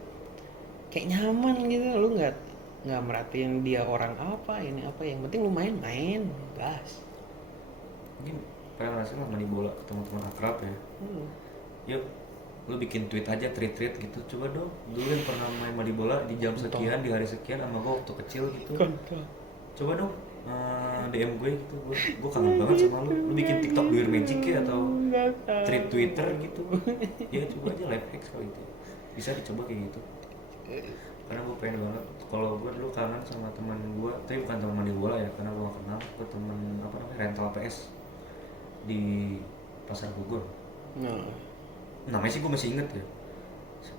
Kayak nyaman gitu. Lu nggak merhatiin dia orang apa, ini apa. Yang penting lu main, gas. Mungkin pernah ngerasa lah mandi bola ketemu teman akrab ya. Yuk, lu bikin tweet aja, tweet gitu. Coba dong, dulu yang pernah main mandi bola di jam sekian, di hari sekian sama gue waktu kecil gitu. Kontol. Coba dong, DM gue gitu. Gue kangen banget sama lu. Lu bikin TikTok Duir Magic ya atau tweet Twitter gitu. Ya coba aja live X kali itu. Bisa dicoba kayak gitu. Karena gue pengen banget. Kalau gue dulu kangen sama teman gue, tapi bukan teman mandi bola ya, karena gue gak kenal. Gue teman apa namanya rental PS di Pasar Bogor. Nah, Namanya sih gue masih inget ya.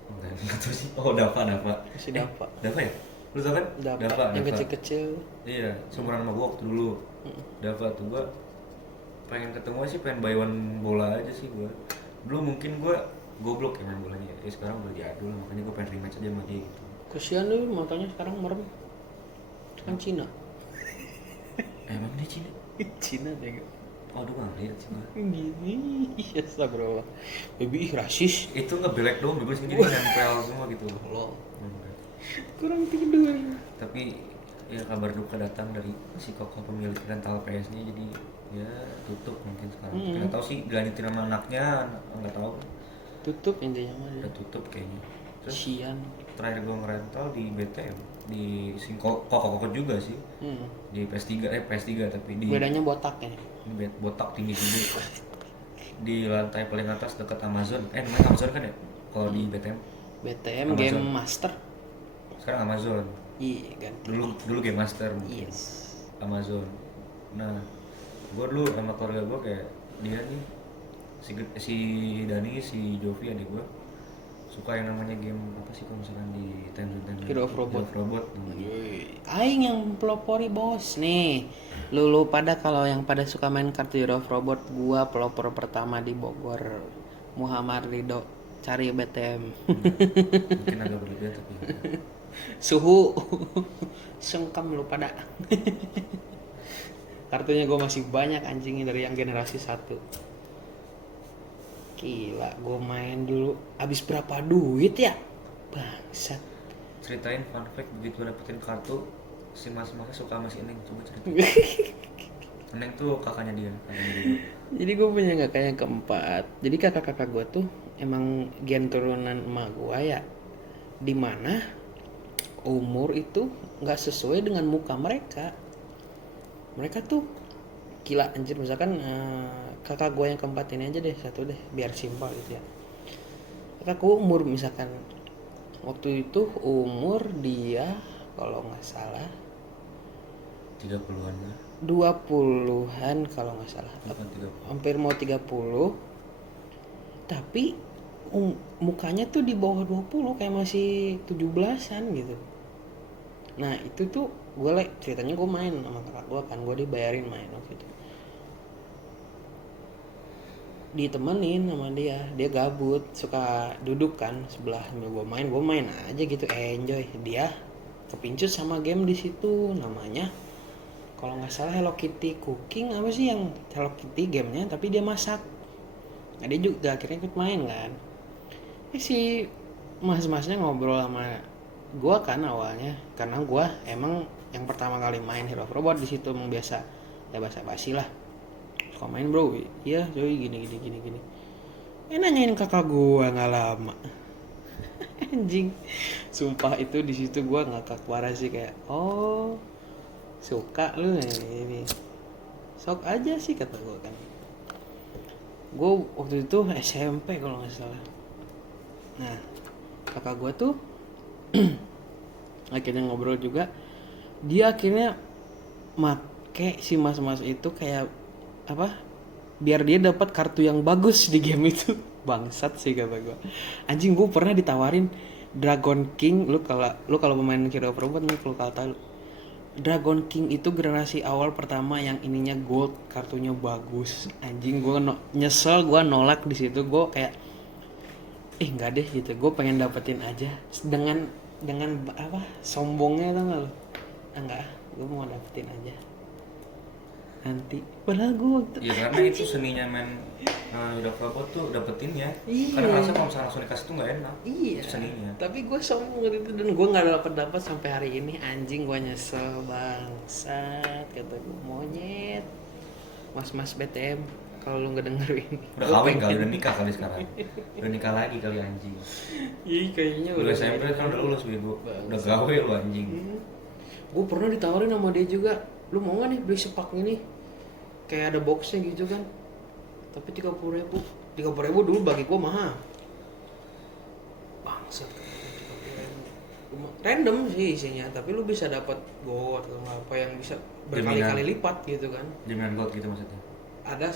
Enggak tahu sih. Oh, Dava. masih dapat. Dava ya? Lu tau kan? Dapat yang kecil-kecil. Iya, seumuran sama gue waktu dulu. Dava tuh gue pengen ketemu sih, pengen buy one bola aja sih gue. Dulu mungkin gue goblok ya main bolanya ya. Sekarang udah diadu lah, makanya gue pengen rematch aja sama dia gitu. Kesian lu matanya sekarang merem. Kan Cina. Emang dia Cina? Cina deh. Oh, aduh gak lihat sih gue. Gini, astagfirullah. Baby rasis. Itu ngebelek doang, gue sendiri nempel semua gitu. Lo Enggak. kurang tidur. Tapi ya kabar duka datang dari si kokoh pemilik rental PS-nya, jadi ya tutup mungkin sekarang. Nggak tahu sih dilanjutin sama anaknya, nggak tahu. Tutup intinya mah. Udah tutup kayaknya. Terus Sian. terakhir gue ngerental di BTM di koko juga sih, di PS3 tapi di Bedanya botak ya. botak tinggi juga di lantai paling atas dekat Amazon. Namanya Amazon kan ya kalau di BTM. BTM Amazon. Game Master. Sekarang Amazon. Iya ganti. Dulu Game Master mungkin. Yes. Amazon. Nah, gue dulu sama keluarga gue kayak dia nih si Dani, si Jovi adik gue suka yang namanya game apa sih kalau misalkan di Tencent Hero of Robot. Aing yang pelopori bos nih. Lu pada kalau yang pada suka main kartu Hero of Robot, gua pelopor pertama di Bogor. Muhammad Ridho, cari BTM. Mungkin agak berbeda tapi Suhu sengkam lu pada. Kartunya gue masih banyak anjingnya dari yang generasi 1. Gila, gue main dulu habis berapa duit ya? Bangsat. ceritain fun fact begitu dapetin kartu si mas-masnya suka sama si Eneng, coba ceritain. Eneng tuh kakaknya dia juga. Jadi gue punya kakak yang keempat. Jadi kakak-kakak gue tuh emang gen turunan emak gue ya. Dimana umur itu nggak sesuai dengan muka mereka. Mereka tuh gila anjir. Misalkan kakak gue yang keempat ini aja deh, satu deh biar simpel gitu ya. Kakak gue umur misalkan waktu itu umur dia kalau nggak salah 30-an lah. 20-an kalau nggak salah. Bukan 30. Hampir mau 30. Tapi mukanya tuh di bawah 20 kayak masih 17-an gitu. Nah, itu tuh gue ceritanya gue main sama kakak gue kan, gue dibayarin main waktu itu. Ditemenin sama dia gabut, suka duduk kan sebelah gue main aja gitu, enjoy. Dia kepincut sama game di situ, namanya kalau nggak salah Hello Kitty Cooking apa sih, yang Hello Kitty gamenya tapi dia masak. Nah, dia juga akhirnya ikut main kan. Si mas-masnya ngobrol sama gua kan awalnya karena gua emang yang pertama kali main Hero of Robot di situ emang biasa ya basa basi lah. Suka main bro, iya Joy gini. Nanyain kakak gua nggak lama. Anjing, sumpah itu di situ gua ngakak parah sih kayak oh suka lu ini sok aja sih kata gua kan. Gua waktu itu SMP kalau nggak salah. Nah kakak gua tuh akhirnya ngobrol juga, dia akhirnya make si mas itu kayak apa biar dia dapat kartu yang bagus di game itu. Bangsat sih kata gue, anjing. Gue pernah ditawarin Dragon King. Lu kalau pemain Hero of Robot nih, kalau kata lu Dragon King itu generasi awal pertama yang ininya gold, kartunya bagus. Anjing, gue nyesel gue nolak di situ. Gue kayak nggak deh gitu, gue pengen dapetin aja dengan apa sombongnya tau gak lo. Enggak, gue mau dapetin aja nanti. Padahal gue ya karena itu seninya main Hero of Robot tuh dapetin ya. Iya. Karena rasa kalau misalnya langsung dikasih tuh nggak enak. Iya. Itu seninya. Tapi gue sombong gitu dan gue nggak dapat sampai hari ini. Anjing, gue nyesel bangsat kata gue. Monyet mas BTM kalau lu nggak dengerin. Udah kawin kali, udah nikah kali sekarang. Udah nikah lagi kali anjing. Iya kayaknya Udah SMP kan udah lulus bego. Udah gawe lu anjing. Gue pernah ditawarin sama dia juga, lu mau nggak nih beli sepak ini kayak ada boxnya gitu kan, tapi 30.000 dulu bagi gue mahal. Bangsat, 30.000 random sih isinya, tapi lu bisa dapat gold atau apa yang bisa berkali-kali lipat gitu kan. Jaminan gold gitu maksudnya. Ada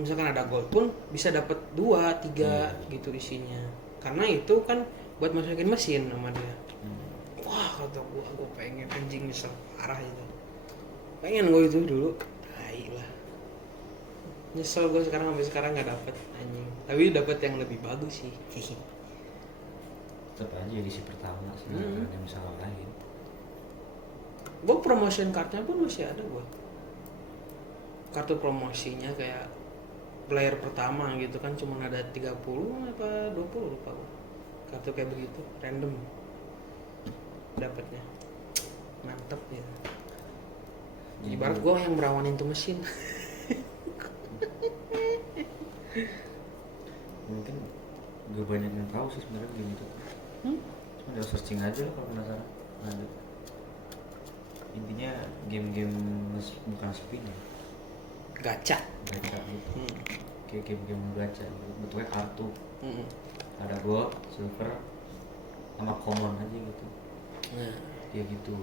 misalkan ada gold pun bisa dapat 2, 3 gitu isinya, karena itu kan buat masukin mesin sama dia. Wah kata gue pengen, anjing nyesel parah itu. Pengen gue itu dulu, tai lah. Nyesel gue sekarang sampai sekarang nggak dapet anjing. Tapi dapet yang lebih bagus sih. Tetap aja edisi pertama sebenarnya ada masalah lain. Gue promotion cardnya pun masih ada gue. Kartu promosinya kayak player pertama gitu kan cuma ada 30 apa 20 lupa gue. Kartu kayak begitu random dapatnya, mantep ya. Ibarat gue yang merawanin tuh mesin. Mungkin gak banyak yang tahu sih sebenarnya game itu. Cuma udah searching aja lah kalau penasaran. Ada. Intinya game-game bukan spin ya. Gacha Gacha gitu. Kayak game-game gacha. Bentuknya kartu. Ada gold, silver, sama common aja gitu. Nah, ya gitu.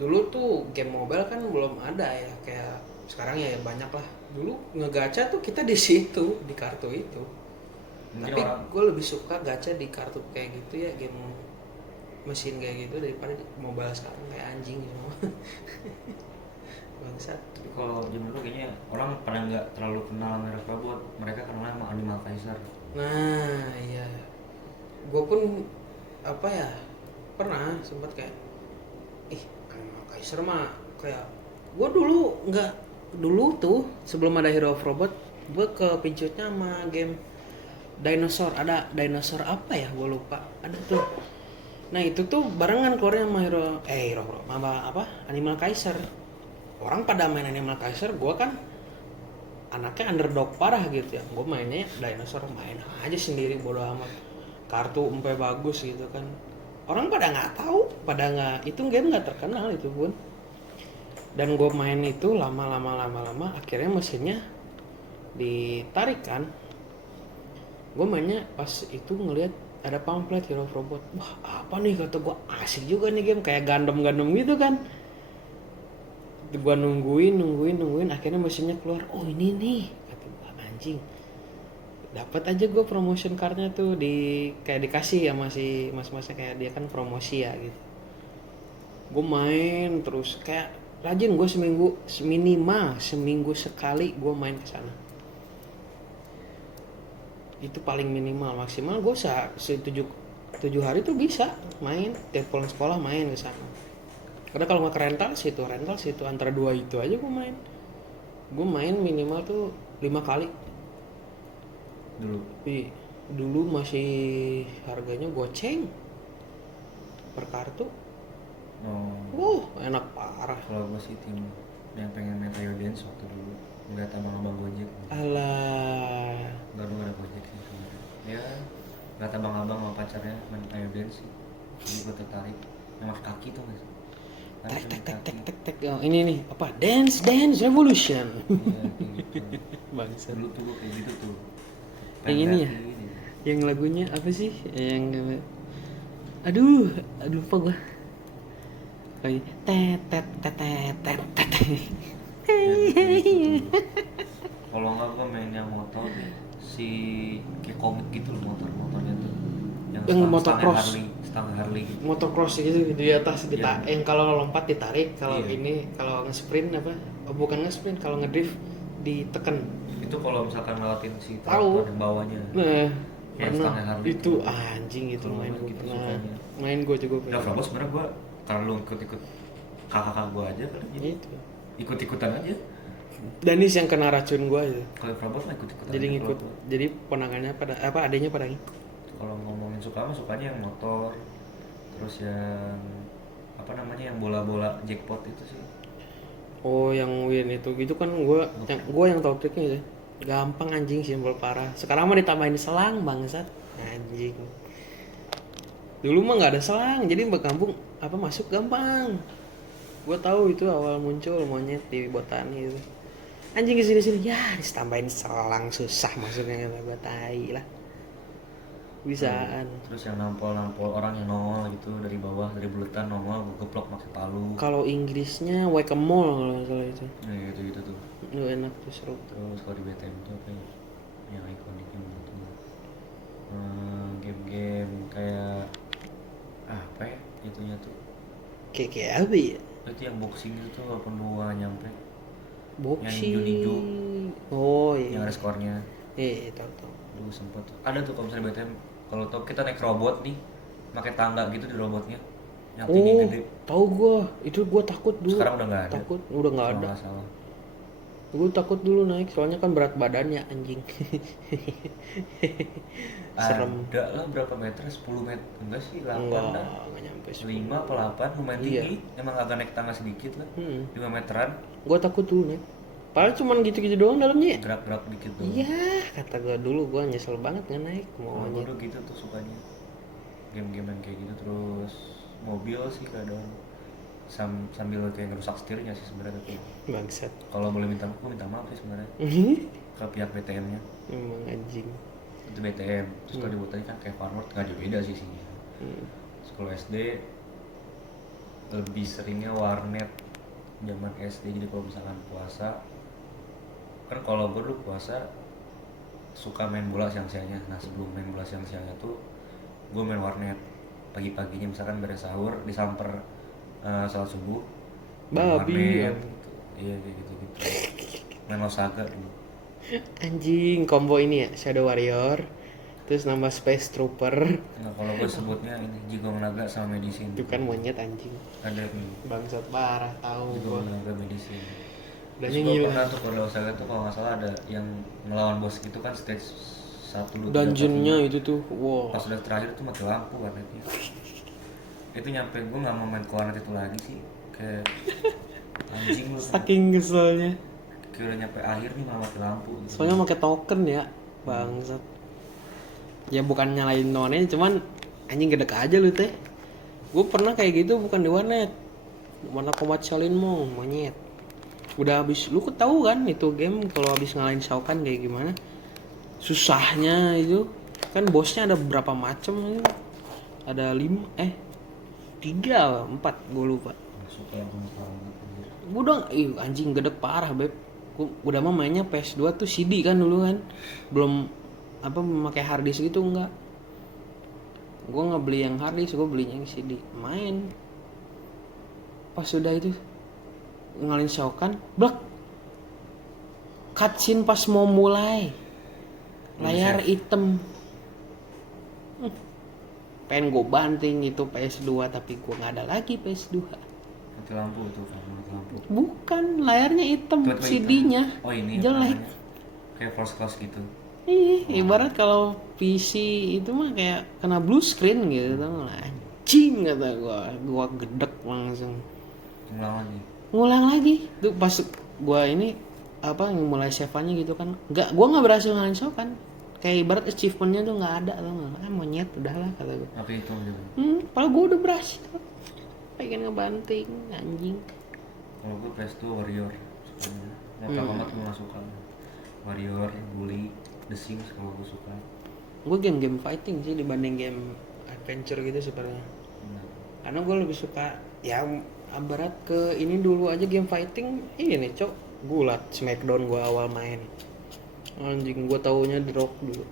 dulu tuh game mobile kan belum ada ya kayak sekarang ya banyak lah. Dulu ngegacha tuh kita di situ, di kartu itu. Mungkin Tapi orang gue lebih suka gacha di kartu kayak gitu ya, game mesin kayak gitu daripada di mobile sekarang kayak anjing semua. Bangsat. tapi kalau zaman dulu kayaknya orang pada nggak terlalu kenal merek robot, mereka kenal sama Animal Kaiser. Nah iya, gue pun apa ya pernah sempat kayak Animal Kaiser mah kayak gue dulu tuh sebelum ada Hero of Robot gue kepincut sama game dinosaur. Ada dinosaur apa ya gue lupa, ada tuh. Nah itu tuh barengan keluarnya sama Hero apa Animal Kaiser. Orang pada main Animal Kaiser, gue kan anaknya underdog parah gitu ya. Gue mainnya dinosaur, main aja sendiri bodo amat. Kartu umpai bagus gitu kan. Orang pada nggak tahu, pada nggak, itu game nggak terkenal itu pun. Dan gue main itu lama, akhirnya mesinnya ditarik kan. Gue mainnya pas itu ngelihat ada pamflet Hero of Robot. Wah apa nih kata gue, asik juga nih game kayak Gundam gitu kan. Gue nungguin akhirnya mesinnya keluar. Oh ini nih kata gue, anjing. Dapat aja gue promotion cardnya tuh kayak dikasih ya masih mas-masnya kayak dia kan promosi ya gitu. Gue main terus kayak rajin, gue minimal seminggu sekali gue main ke sana. Itu paling minimal, maksimal gue 7 hari tuh bisa main, tiap pulang sekolah main ke sana. Karena kalau nggak ke rental situ antara 2 itu aja gue main. Gue main minimal tuh 5 kali. Dulu masih harganya goceng. per kartu. Oh, Enak parah. kalau gue sih tim yang pengen main Ayo Dance waktu dulu ngeliat abang-abang Gojek. Alah. Enggak, lu ada Gojek sih sebenarnya. Ya, ngeliat abang-abang sama pacarnya main Ayo Dance sih. Jadi gue tertarik. Yang pakai kaki tuh guys. Tek tek tek tek tek tek. Oh, ini nih apa? Dance Dance Revolution. Iya, kayak gitu. Bangsat. Dulu tuh gue kayak gitu tuh. Yang ini ya? Yang lagunya apa sih? Yang aduh lupa gua. Kayak tet tet tet tet tet tet. Kalau nggak gue main yang motor nih, si kayak komik gitu loh motornya tuh. Yang Motocross. Stang Harley gitu. Motocross gitu di atas Iya. yang kalau lompat ditarik, kalau Iya. ini kalau nge-sprint apa? Oh, bukan nge-sprint, kalau ngedrift ditekan. Itu kalau misalkan ngelawatin si Tahu. traktor di bawahnya. Nah, Yang pernah stangnya Harley itu tuh. anjing itu Kalau main gua gue gitu pernah. sukanya. Main gue juga Nah, Frabos sebenarnya gue karena lu ikut kakak gue aja kali jadi Itu. ikut-ikutan aja. Danis yang kena racun gue itu. Kalau Frabos mah ikut-ikutan Jadi aja ngikut. kalau gua. Jadi ponangannya pada apa adanya pada ngikut. Kalau ngomongin suka mah sukanya yang motor, terus yang apa namanya yang bola-bola jackpot itu sih. Oh, yang win itu gitu kan gue yang tahu triknya sih. Gampang anjing, simpel parah. Sekarang mah ditambahin selang bangsat. Anjing. Dulu mah nggak ada selang, jadi kampung apa masuk gampang. Gue tahu itu awal muncul monyet di botani itu. Anjing kesini ya ditambahin selang susah masuknya kata gue tai lah. Bisaan. Terus yang nampol orang yang nongol gitu dari bawah dari buletan nongol gue geplok pakai palu. Kalau Inggrisnya whack-a-mole kalau nggak salah itu. Nah, gitu tuh. Itu enak tuh seru. Terus kalau di BTM tuh apa ya? Yang ikoniknya gitu. Game-game kayak apa ya itunya tuh? Kayak apa ya? Itu yang boxing itu tuh walaupun lu nggak nyampe. Boxing. Yang hijau-hijau. Oh iya. Yang ada skornya. Tahu. Dulu sempet tuh. Ada tuh kalau misalnya BTM kalau tau kita naik robot nih pakai tangga gitu di robotnya yang tinggi gede. Tahu gua. Itu gua takut dulu. Sekarang udah nggak ada. Takut udah nggak Kalau ada. nggak salah. Gue takut dulu naik soalnya kan berat badannya anjing. Serem. Ada lah berapa meter? 10 meter? Enggak sih, 8 dah. Enggak nyampe 5 apa 8 lumayan Iya. tinggi. Emang agak naik tangga sedikit lah. 5 meteran. Gue takut dulu naik. Padahal cuman gitu-gitu doang dalamnya ya. Gerak-gerak dikit tuh. Iya, kata gue dulu gue nyesel banget nggak naik Kalau maunya. dulu gitu tuh sukanya. Game-game yang kayak gitu terus mobil sih kadang sambil kayak ngerusak setirnya sih sebenarnya tuh. Bangsat. Kalau boleh minta maaf, gue minta maaf sih sebenarnya ke pihak BTM-nya. Emang anjing. Itu BTM. Terus kalau di Botani kan kayak Farmworld nggak jauh beda sih sini. Sekolah SD lebih seringnya warnet zaman SD. Jadi kalau misalkan puasa kan kalau gue dulu puasa suka main bola siang-siangnya. Nah sebelum main bola siang-siangnya tuh gue main warnet pagi-paginya misalkan beres sahur disamper salat subuh Babi. warnet gitu. Iya kayak gitu main Losaga dulu. Anjing combo ini ya Shadow Warrior. Terus nambah Space Trooper. Nah kalau gue sebutnya ini Jigong Naga sama Medicine. Itu kan monyet anjing. Ada nih Bangsat parah tahu gue. Jigong Naga Medicine. Udah Terus gue gila. pernah tuh kalau Losaga tuh kalau nggak salah ada yang ngelawan bos gitu kan stage 1 2 3 Dungeonnya 4, 5. itu tuh wow. Pas udah terakhir tuh mati lampu warnetnya. Itu nyampe gue nggak mau main ke warnet itu lagi sih kayak anjing lu tuh. Saking keselnya. Kayak udah nyampe akhir nih malah mati lampu gitu. Soalnya pakai token ya, bangsat. Ya bukan nyalain nonnya, cuman anjing gedek aja lu teh. Gue pernah kayak gitu bukan di warnet. Mortal Kombat Shaolin Monk, monyet. Udah habis, lu tahu kan itu game kalau habis ngalahin Shao Kahn kayak gimana? Susahnya itu. Kan bosnya ada berapa macam? Ada 3 4 gue lupa. Suka yang sekarang Gue udah anjing gedek parah beb. Gua udah mah mainnya PS2 tuh CD kan dulu kan. Belum apa memakai hard disk gitu enggak. Gue nggak beli yang hard disk, gue belinya yang CD. Main. Pas sudah itu ngalin Shao Kahn, blak. Cutscene pas mau mulai. Layar hitam. Pengen gue banting itu PS2 tapi gue nggak ada lagi PS2. mati lampu tuh kan mati lampu. Bukan, layarnya hitam, Tiba-tiba CD-nya hitam. Oh ini apa jelek. namanya? Kayak first class gitu. Ibarat kalau PC itu mah kayak kena blue screen gitu tau lah. anjing kata gua gedek langsung. Ngulang lagi tuh pas gua ini apa mulai save-nya gitu kan, gua nggak berhasil ngalahin Shokan, kayak ibarat achievementnya tuh nggak ada tuh, nggak monyet udahlah kata gua. Apa itu juga? Padahal gua udah berhasil pengen ngebanting anjing. Kalau gue PS2 Warrior sukanya. Mortal Kombat gue gak suka. Warrior, Bully, The Sims kalau gue suka. Gue game fighting sih dibanding game adventure gitu sebenarnya. Karena gue lebih suka ya barat ke ini dulu aja game fighting ini nih cok, gulat Smackdown gue awal main. Anjing gue taunya di Rock dulu.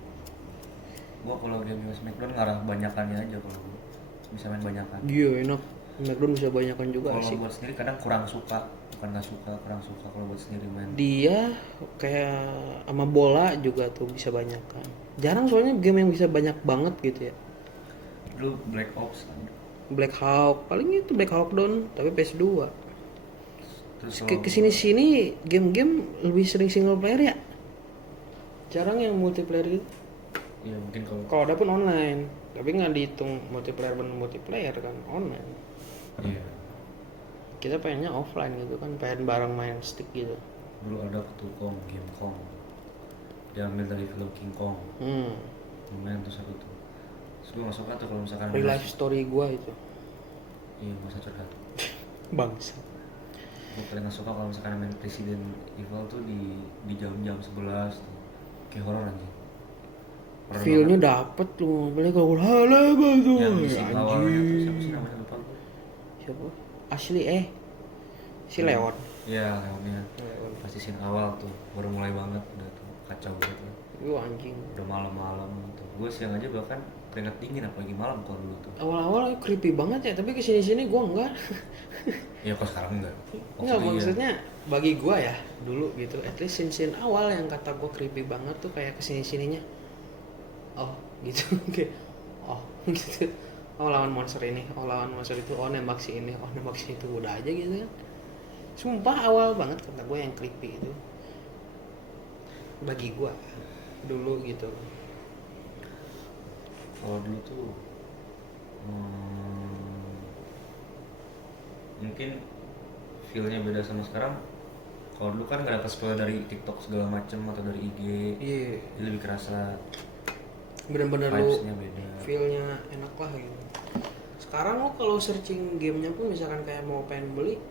Gue kalau game Smackdown ngarah banyakannya aja kalau gue bisa main banyakan. Iya enak. Smackdown bisa banyakan juga kalau sih. Kalau buat sendiri kadang kurang suka, bukan nggak suka, kurang suka kalau buat sendiri main. Dia kayak sama bola juga tuh bisa banyakan. Jarang soalnya game yang bisa banyak banget gitu ya. Dulu Black Ops kan. Black Hawk paling itu Black Hawk Down tapi PS2. Terus Kesini-sini game-game lebih sering single player ya. Jarang yang multiplayer gitu. Iya mungkin Kalau ada pun online, tapi nggak dihitung multiplayer kan online. Iya. Kita pengennya offline gitu kan, pengen bareng main stick gitu. Dulu ada tuh Game Kong. Diambil dari film King Kong. Lumayan tuh satu tuh. Terus gue gak suka tuh kalau misalkan real life story gue itu. Iya masa curhat. Bangsa. Gue paling gak suka kalau misalkan main Resident Evil tuh di jam-jam 11 tuh. Kayak horor aja. Feel-nya dapet loh, apalagi kalau halo bagus. Yang di scene awalnya tuh siapa sih namanya lupa gue. Siapa? Asli si Leon. Iya Leonnya. Pasti scene awal tuh baru mulai banget udah tuh kacau banget lah. Gue anjing. Udah malam-malam gitu. Gue siang aja bahkan keringat dingin apalagi malam kalau dulu tuh. Awal-awal creepy banget ya, tapi kesini-sini gue enggak. Iya kok sekarang enggak. Enggak, maksudnya bagi gue ya dulu gitu, at least scene awal yang kata gue creepy banget tuh kayak kesini-sininya. Oh gitu, kayak oh gitu. Oh lawan monster ini, oh lawan monster itu, oh nembak si ini, oh nembak si itu, udah aja gitu kan. Sumpah awal banget kata gue yang creepy itu. Bagi gue dulu gitu. Kalau dulu tuh mungkin feel-nya beda sama sekarang. Kalau dulu kan nggak dapat spoiler dari TikTok segala macem atau dari IG, jadi lebih kerasa bener-bener lu beda. feel-nya enak lah gitu. Sekarang lu kalau searching gamenya pun misalkan kayak mau pengen beli,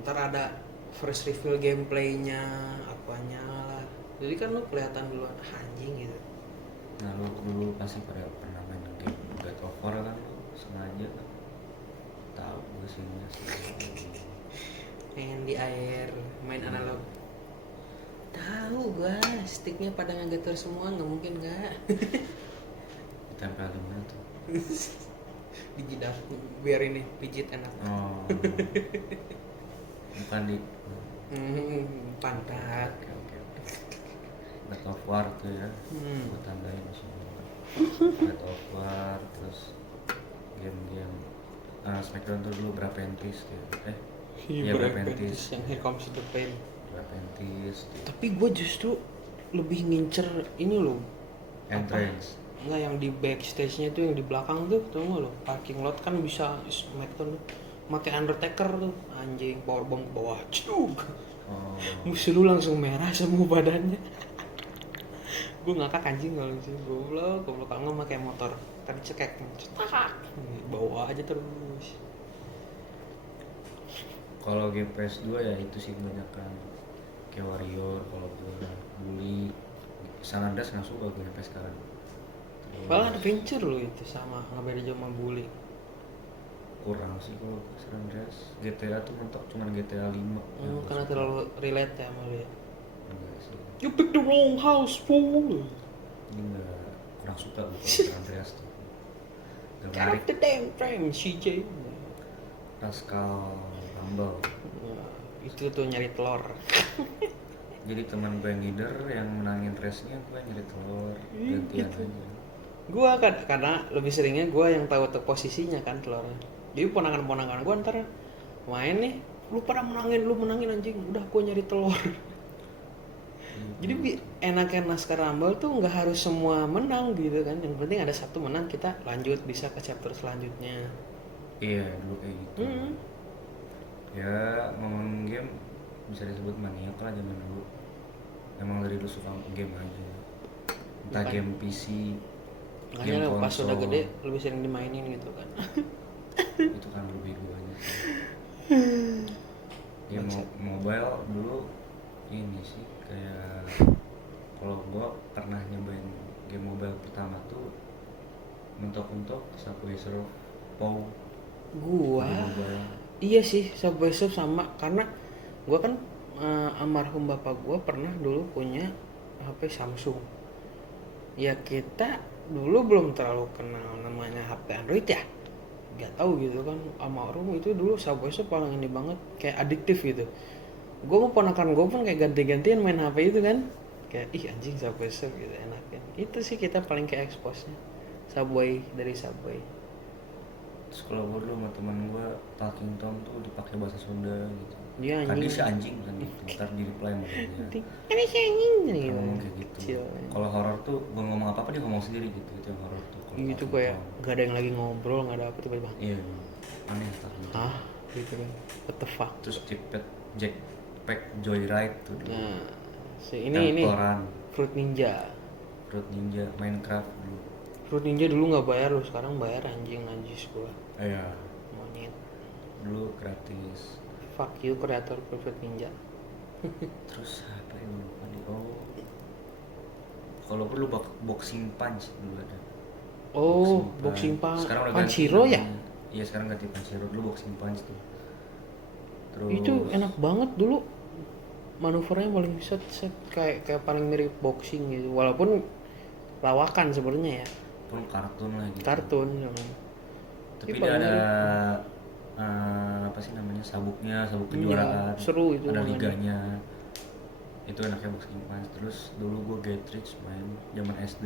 ntar ada first reveal gameplaynya apanya lah, jadi kan lu kelihatan duluan anjing gitu. Nah lu dulu pasti pada pernah main game God of War kan, lu sengaja kan? Tahu gue sih Main di air, main analog. Tahu gua, sticknya pada ngegetar semua, nggak mungkin nggak. Ditempel di mana tuh? Di jidat, biar ini pijit enak. Oh, bukan di Pantat. Oke. God of War tuh ya, gue tandain semua. God of War, terus game-game Smackdown tuh dulu Braventis tuh. Iya Braventis yang Here Comes the Pain. Braventis tuh. Tapi gue justru lebih ngincer ini loh. Entrance. Enggak, yang di backstage-nya tuh yang di belakang tuh, tau gak lo? Parking lot kan bisa Smackdown tuh. Pakai Undertaker tuh, anjing powerbomb ke bawah, cuk. Musuh lu langsung merah semua badannya. Gue ngakak anjing kalau sih, goblok kalau pakai motor tadi cekek, cetak, bawa aja terus. Kalau game PS2 ya itu sih kebanyakan kayak Warrior, kalau gue Bully, San Andreas nggak suka gue sampai sekarang. Malah adventure lo itu sama nggak beda jauh sama Bully. Kurang sih kalau San Andreas. GTA tuh mentok cuman GTA 5. Karena terlalu relate ya sama dia. Enggak sih. You pick the wrong house, fool. Ini enggak, kurang suka gue San Andreas tuh. Gak Get up the damn frame, CJ. Rascal Rumble. Itu tuh nyari telur. Jadi teman gue yang leader yang menangin race-nya, gue nyari telur gantian Gitu. aja. Gue karena lebih seringnya gue yang tahu posisinya kan telurnya. Jadi ponakan-ponakan gue ntar main nih, lu pada menangin, lu menangin anjing, udah gue nyari telur. Jadi enaknya Naskah Rumble tuh nggak harus semua menang gitu kan. Yang penting ada satu menang, kita lanjut bisa ke chapter selanjutnya. Iya dulu kayak gitu. Hmm. Ya ngomong game bisa disebut maniak lah zaman dulu. Emang dari dulu suka game aja. Entah Bukan. game PC, Makanya game lah pas konsol. udah gede lebih sering dimainin gitu kan. Itu kan lebih gue aja sih. Game mobile dulu ini sih kayak, kalau gue pernah nyobain game mobile pertama tuh mentok-mentok Subway Surf POW Gua di mobile. iya sih Subway Surf sama, karena gua kan almarhum bapak gua pernah dulu punya HP Samsung. Ya kita dulu belum terlalu kenal namanya HP Android ya. Gak tahu gitu kan, almarhum itu dulu Subway Surf paling ini banget, kayak adiktif gitu. Gue mau ponakan gue pun kayak ganti-gantian main HP itu kan, kayak ih anjing Subway Surf gitu enakin. Itu sih kita paling kayak expose-nya Subway, dari Subway. Terus kalau gue dulu sama teman gue Talking Tom tuh dipakai bahasa Sunda gitu. Dia Tadi anjing. si anjing kan gitu, ntar di reply sama dia. Ini si anjing Kan gitu. ngomong kayak gitu. Kecil. Kalau horor tuh gue ngomong apa dia ngomong sendiri gitu, itu yang horor tuh. Kalau Gitu Talking kayak Tom. gak ada yang lagi ngobrol, gak ada apa tiba-tiba. Iya, aneh Talking Tom. Hah? Gitu kan. What the fuck? Terus Jackpack Joyride tuh dulu. Nah, ini Teleporan, Fruit Ninja. Fruit Ninja, Minecraft dulu. Fruit Ninja dulu nggak bayar loh, sekarang bayar anjing najis gua. Iya, Monyet. dulu gratis. Fuck you kreator Fruit Ninja. Terus apa yang lupa nih? Oh, kalau perlu boxing punch dulu ada. Oh, boxing punch. Sekarang udah Panchiro ganti ya? namanya. Iya, sekarang ganti Panchiro. Dulu boxing punch tuh. Terus Itu enak banget dulu. Manuvernya paling set kayak paling mirip boxing gitu. Walaupun lawakan sebenarnya ya. pun kartun lah gitu. Kartun. Tapi Ini dia paling ada mirip. apa sih namanya, sabuk Iya, kejuaraan. seru itu Ada makanya. liganya. Itu enaknya boxing punch. Terus dulu gue Get Rich main zaman SD.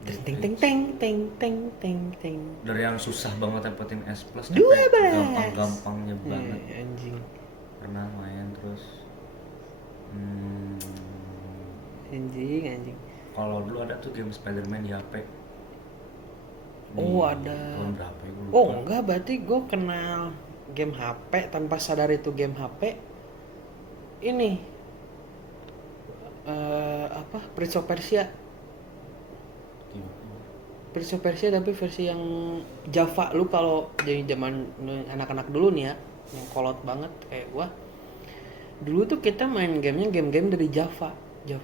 Teng teng teng teng teng teng teng teng. Dari yang susah banget dapetin S plus 12. gampang-gampangnya banget. Anjing. Pernah main terus. Anjing. Kalau dulu ada tuh game Spider-Man di HP. Oh, ada. Tahun berapa ya? Gua lupa. Oh enggak, berarti gue kenal game HP tanpa sadar itu game HP. Ini apa? Prince of Persia. Prince of Persia tapi versi yang Java. Lu kalau jadi zaman anak-anak dulu nih ya, yang kolot banget kayak gua. Dulu tuh kita main gamenya game-game dari Java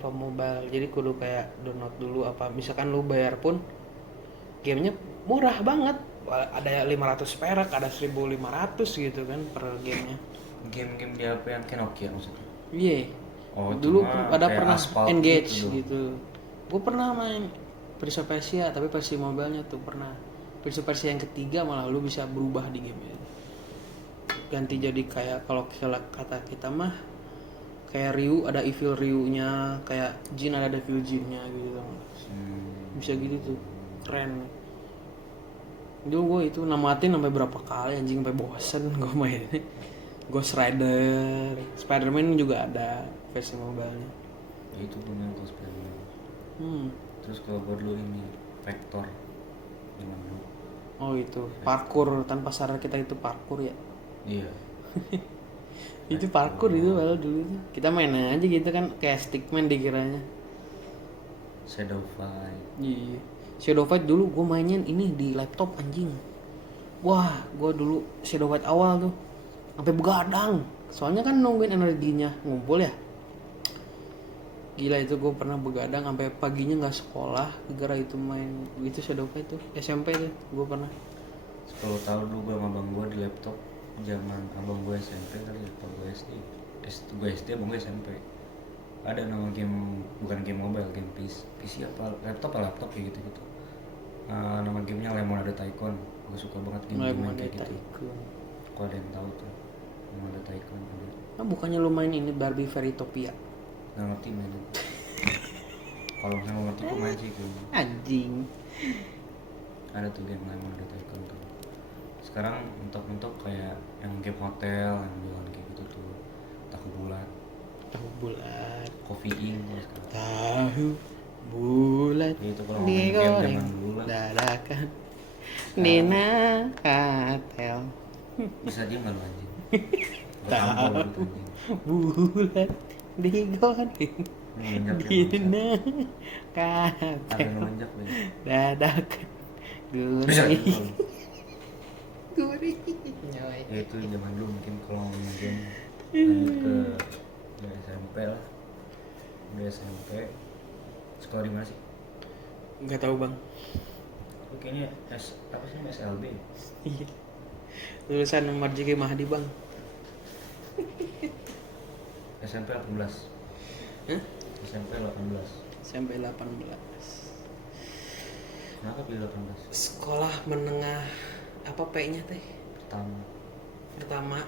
Mobile. Jadi kudu kayak download dulu apa. Misalkan lu bayar pun gamenya murah banget. Ada 500 perak, ada 1.500 gitu kan per gamenya. Game-game di HP yang kayak Nokia maksudnya? Iya. Oh, Dulu cuma ada kayak pernah Asphalt engage gitu. gitu. Gue pernah main Prince of Persia tapi versi mobile-nya tuh pernah. Prince of Persia yang ketiga malah lu bisa berubah di game itu. Ganti jadi kayak kalau kata kita mah kayak Ryu, ada evil Ryu-nya, kayak Jin ada devil Jin-nya gitu. Bisa gitu tuh. Keren. Dulu gue itu namatin sampai berapa kali anjing, sampai bosen gue main. Ghost Rider, Spider-Man juga ada versi mobile-nya. Ya, itu punya gue Spider-Man. Terus kalau gue dulu ini Vector zaman dulu. Oh itu parkour, tanpa sadar kita itu parkour ya. Iya. Itu parkour itu kalau dulu itu. Kita main aja gitu kan kayak stickman dikiranya. Shadow Fight. Iya. Shadow Fight dulu gue mainin ini di laptop anjing. Wah, gue dulu Shadow Fight awal tuh sampai begadang. Soalnya kan nungguin energinya ngumpul ya. Gila itu gue pernah begadang sampai paginya nggak sekolah gara itu main gitu Shadow Fight tuh SMP tuh gue pernah. 10 tahun dulu gue sama abang gue di laptop zaman abang gue SMP kali ya, abang gue SD. Gue SD, abang gue SMP. Ada nama game, bukan game mobile, game PC apa laptop ya gitu. Nama gamenya Lemonade Tycoon. Gue suka banget game kayak gitu. Kok ada yang tahu tuh Lemonade Tycoon ada. Nah, bukannya lu main ini Barbie Fairytopia? Nggak ngerti main. Kalau misalnya ngerti gue main sih gue. Anjing. Ada tuh game Lemonade Tycoon tuh. Sekarang mentok-mentok kayak yang game hotel yang bilang kayak gitu tuh. Tahu bulat. bulat. Coffee Inn ya sekarang. Tahu bulat Ya, itu kalau ngomongin game digoreng zaman dulu lah. dadakan Nina katel Bisa aja nggak lu anjing? Gua Tahu. tampol gitu anjing. bulat digoreng Ngelunjak ya bangsa. Nina Ada katel ngelunjak deh. dadakan Bisa gurih gitu. gurih nyoy. Ya itu zaman dulu mungkin kalau ngomongin game lanjut ke ya SMP lah. Udah SMP. Sekolah di mana sih? Nggak tahu bang. Lu kayaknya apa sih SLB? Iya. Lulusan Marzuki Mahdi bang. SMP 18. Hah? SMP 18. Sampai 18. Kenapa pilih 18? Sekolah menengah apa P-nya teh? Pertama.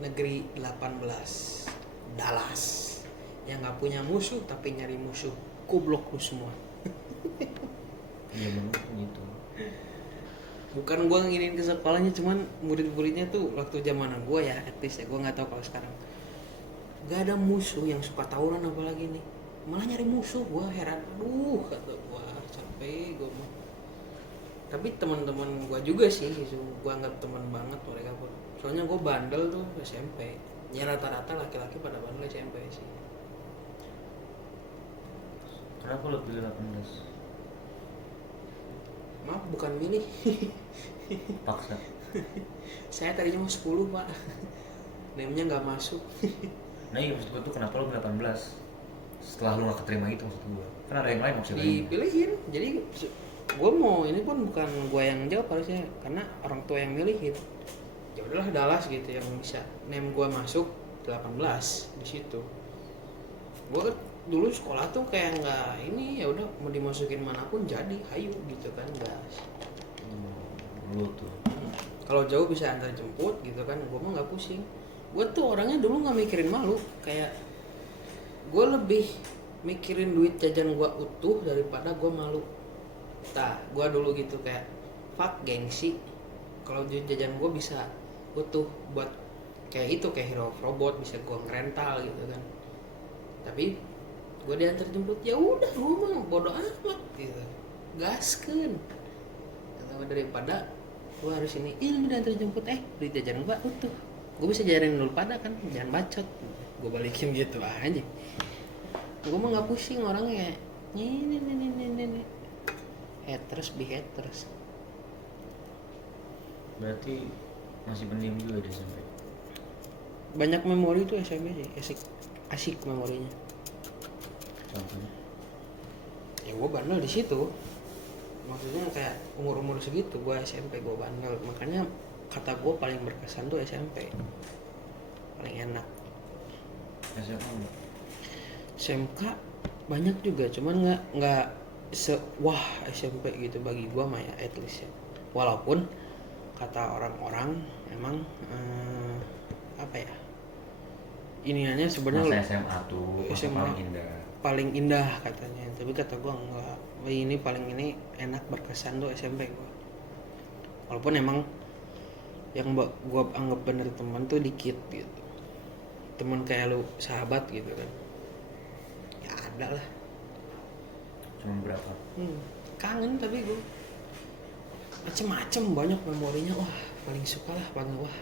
Negeri 18 Dallas. Yang nggak punya musuh tapi nyari musuh. Goblok lu semua. Iya bener gitu. Bukan gua nginin ke sekolahnya, cuman murid-muridnya tuh waktu zamanan gua ya, at least ya, gua nggak tahu kalau sekarang. Gak ada musuh yang suka tawuran apalagi nih. Malah nyari musuh, gua heran. Aduh, kata gua sampai gua mah. Tapi teman-teman gua juga sih, gitu. Gua anggap teman banget mereka pun. Soalnya gua bandel tuh SMP. Ya rata-rata laki-laki pada bandel SMP sih. Kenapa lo pilih 18? Maaf, bukan milih. Paksa. Saya tadinya mau 10 pak. Name-nya nggak masuk. Nah iya maksud gue tuh kenapa lo pilih 18? Setelah lo gak keterima itu maksud gue. Kan ada yang lain maksudnya. Dipilihin. Jadi gue mau, ini pun bukan gue yang jawab harusnya, karena orang tua yang milihin. Ya udahlah Dallas gitu yang bisa name gue masuk 18 di situ. Gue dulu sekolah tuh kayak nggak ini, ya udah mau dimasukin manapun jadi hayu gitu kan, gas. Lu tuh. Kalau jauh bisa antar jemput gitu kan, gue mah nggak pusing. Gue tuh orangnya dulu nggak mikirin malu, kayak gue lebih mikirin duit jajan gue utuh daripada gue malu. Nah, gue dulu gitu kayak fuck gengsi. Kalau duit jajan gue bisa utuh buat kayak itu, kayak Hero of Robot bisa gue ngerental gitu kan. Tapi gue diantar jemput ya udah, gue mah bodo amat gitu, gaskeun. Daripada gue harus ini, lu diantar jemput duit jajan gue utuh, gue bisa jajanin dulu pada kan, jangan bacot, gue balikin gitu aja. Gue mah nggak pusing orangnya, ini haters be haters. Berarti masih pendiam juga di SMP. Banyak memori tuh SMP sih, asik memorinya. Contohnya? Ya gue bandel di situ, maksudnya kayak umur segitu gue SMP gue bandel, makanya kata gue paling berkesan tuh SMP, paling enak. SMA enggak? SMK banyak juga, cuman nggak wah SMP gitu bagi gue mah ya, at least ya. Walaupun kata orang-orang emang apa ya, iniannya sebenarnya masa SMA tuh masa SMA paling indah. paling indah katanya, tapi kata gue enggak, ini paling ini enak berkesan tuh SMP gue. Walaupun emang yang gue anggap bener teman tuh dikit gitu, teman kayak lu sahabat gitu kan ya ada lah. Cuma berapa? Kangen tapi gue macem-macem banyak memorinya. Wah paling suka lah, paling wah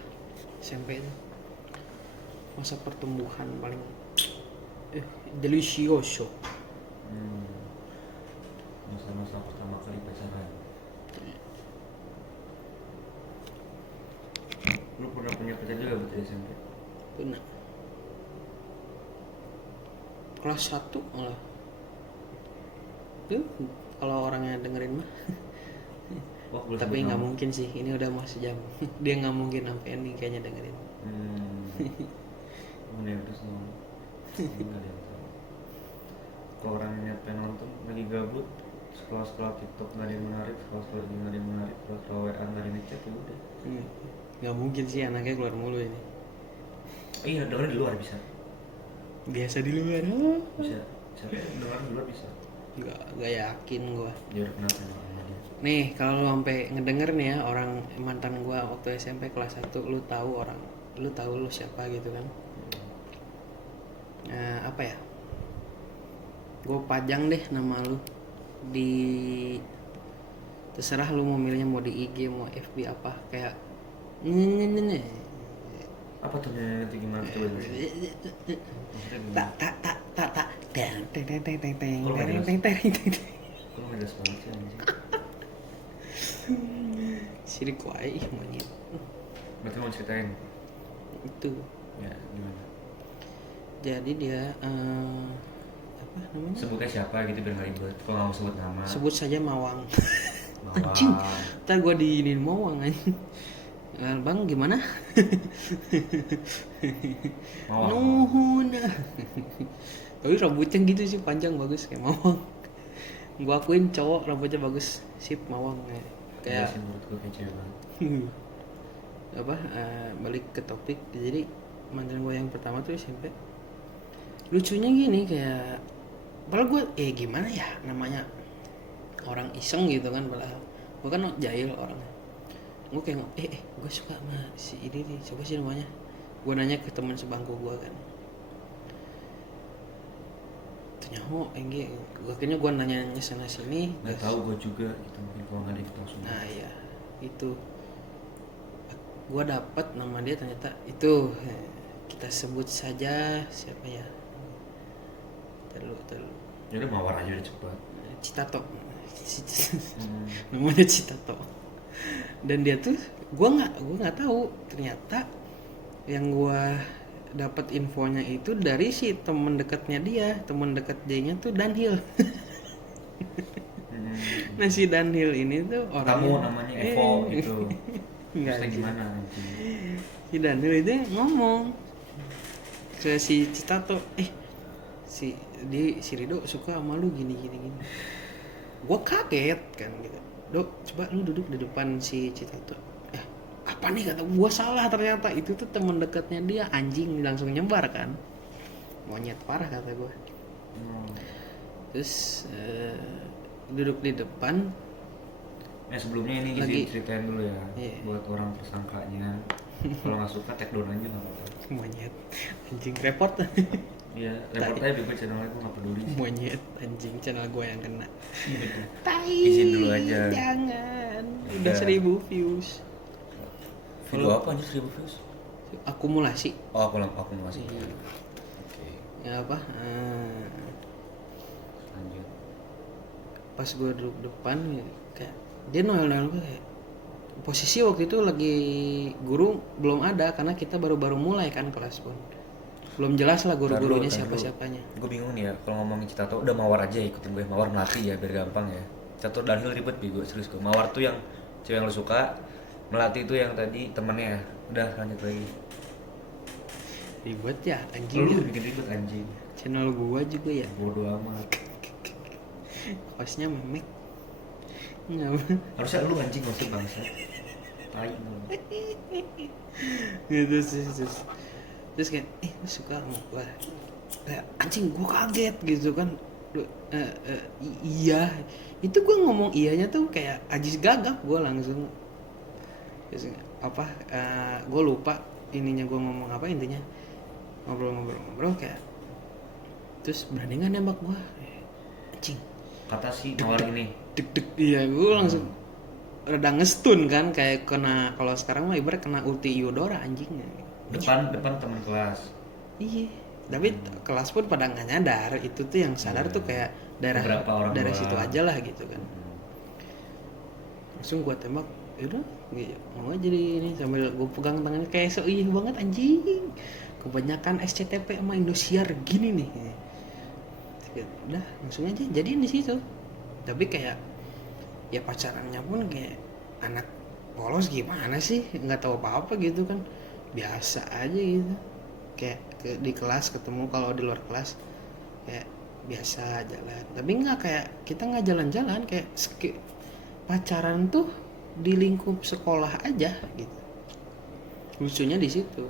SMP itu masa pertumbuhan paling delicioso. Masa-masa pertama kali pacaran. Lu pernah punya pacar juga berarti di SMP? Benar. Kelas 1 malah. Kalau orangnya dengerin mah. Wah, boleh Tapi sebut nggak nama? mungkin sih, ini udah mau sejam. Dia nggak mungkin sampai ending kayaknya dengerin. Mana ya udah semua. Enggak ada yang tahu. Kalau orang niat pengen nonton lagi gabut, sekolah TikTok nggak ada yang menarik, sekolah ini nggak ada yang menarik, sekolah WA nggak ada yang ngechat, ya udah. Nggak mungkin sih anaknya keluar mulu ini. Iya, dengerin di luar bisa. Biasa di luar. Bisa dengerin di luar bisa. Nggak yakin gua. Dia udah kenal sama dia. Nih kalau lu sampai ngedenger nih ya, orang mantan gua waktu SMP kelas 1, lu tahu lu siapa gitu kan. apa ya, gue pajang deh nama lu di, terserah lu mau milihnya mau di IG mau FB apa, kayak nyenyenyenye Apa tuh nanti gimana coba jelasin. Maksudnya gimana? tak teng teng teng teng teng teng Kalau nggak teng jelas. teng teng teng. Kok nggak jelas banget sih anjing. Sirik wae ih monyet Berarti mau ceritain? itu. Ya gimana? Jadi dia apa namanya, Sebutnya siapa gitu biar nggak ribet. Kalau nggak mau sebut nama. sebut saja Mawang. Mawar. Anjing, ntar gue diinin Mawang anjing. Bang gimana? Mawar. Nuhun. Tapi rambutnya gitu sih panjang bagus kayak Mawang. Gua akuin cowok rambutnya bagus, sip Mawang Iya kayak sih menurut gue kayak cewek banget. apa balik ke topik. Jadi mantan gue yang pertama tuh SMP, lucunya gini kayak, padahal gue gimana ya namanya, orang iseng gitu kan, padahal gue kan jahil orangnya. Gue kayak gue suka sama si ini nih, siapa sih namanya, gue nanya ke teman sebangku gue kan, nyaho enggak, akhirnya gue nanya sana sini Nggak tahu gue juga gitu, mungkin kalau nggak ada yang langsung. nah ya itu gue dapat nama dia, ternyata itu kita sebut saja siapa ya, terlalu Ya udah Mawar aja udah cepat. Citato. Namanya Citato. Dan dia tuh gue nggak tahu, ternyata yang gue dapat infonya itu dari si temen dekatnya dia, temen dekat dia-nya tuh Danhil. Nah si Danhil ini tuh orangnya, Kamu namanya Evo gitu. Enggak Terus sih. gimana anjing? Si Danhil itu ngomong ke si Citato, si Rido suka sama lu gini. Gue kaget kan gitu. Dok, coba lu duduk di depan si Citato. Apa nih, kata gue salah, ternyata itu tuh teman dekatnya dia, anjing, langsung nyebar kan. Monyet parah kata gue. Terus duduk di depan. Sebelumnya ini Lagi. isi ceritain dulu ya. Iya. Buat orang tersangkanya. Kalau nggak suka take down aja nggak apa-apa. Monyet anjing, repot. Iya, report aja bebas channelnya, gue nggak peduli. Monyet anjing, channel gue yang kena. Gitu. Tai, Izin dulu aja. jangan. Ya Udah udah. 1000 views. Video apa aja 1000 views? Akumulasi. Oh, aku masih. Iya. Oke, Ya apa, lanjut. pas gue duduk depan ya, kayak dia noel gue kayak, posisi waktu itu lagi guru belum ada karena kita baru mulai kan kelas pun, belum jelas lah guru-gurunya siapa-siapanya. Gue bingung nih ya, kalau ngomongin Citato udah Mawar aja, ikutin gue. Mawar Melati ya biar gampang ya. Citato Danhil ribet gue serius gue. Mawar tuh yang cewek yang lo suka, Melati itu yang tadi temennya. Udah lanjut lagi. Ribet ya anjing. Lu bikin ribet anjing. Channel gua juga ya, Bodoh amat. hostnya memek. Nggak. Harusnya lu anjing masih bangsa. Tai lu. Gitu terus kayak lu suka sama gua, kayak anjing gua kaget gitu kan. Iya, itu gua ngomong iyanya tuh kayak ajis gagap, gua langsung terus apa, gua lupa ininya, gua ngomong apa intinya, ngobrol kayak, terus berani nggak nembak gua, anjing Kata si Mawar ini. deg iya, gua langsung rada ngestun kan, kayak kena, kalau sekarang mah ibarat kena ulti Yudora anjing. Depan teman kelas. Iya, tapi kelas pun pada nggak nyadar, itu tuh yang sadar tuh kayak Beberapa orang daerah doang. situ aja lah gitu kan. Langsung gua tembak, yaudah mau aja jadi ini, sambil gua pegang tangannya kayak so iya banget anjing, kebanyakan SCTP sama Indosiar gini nih. Udah langsung aja jadiin di situ. Tapi kayak ya pacarannya pun kayak anak polos gimana sih, nggak tahu apa gitu kan, biasa aja gitu, kayak di kelas ketemu, kalau di luar kelas kayak biasa jalan, tapi nggak kayak kita nggak jalan-jalan, kayak pacaran tuh di lingkup sekolah aja gitu. Lucunya di situ.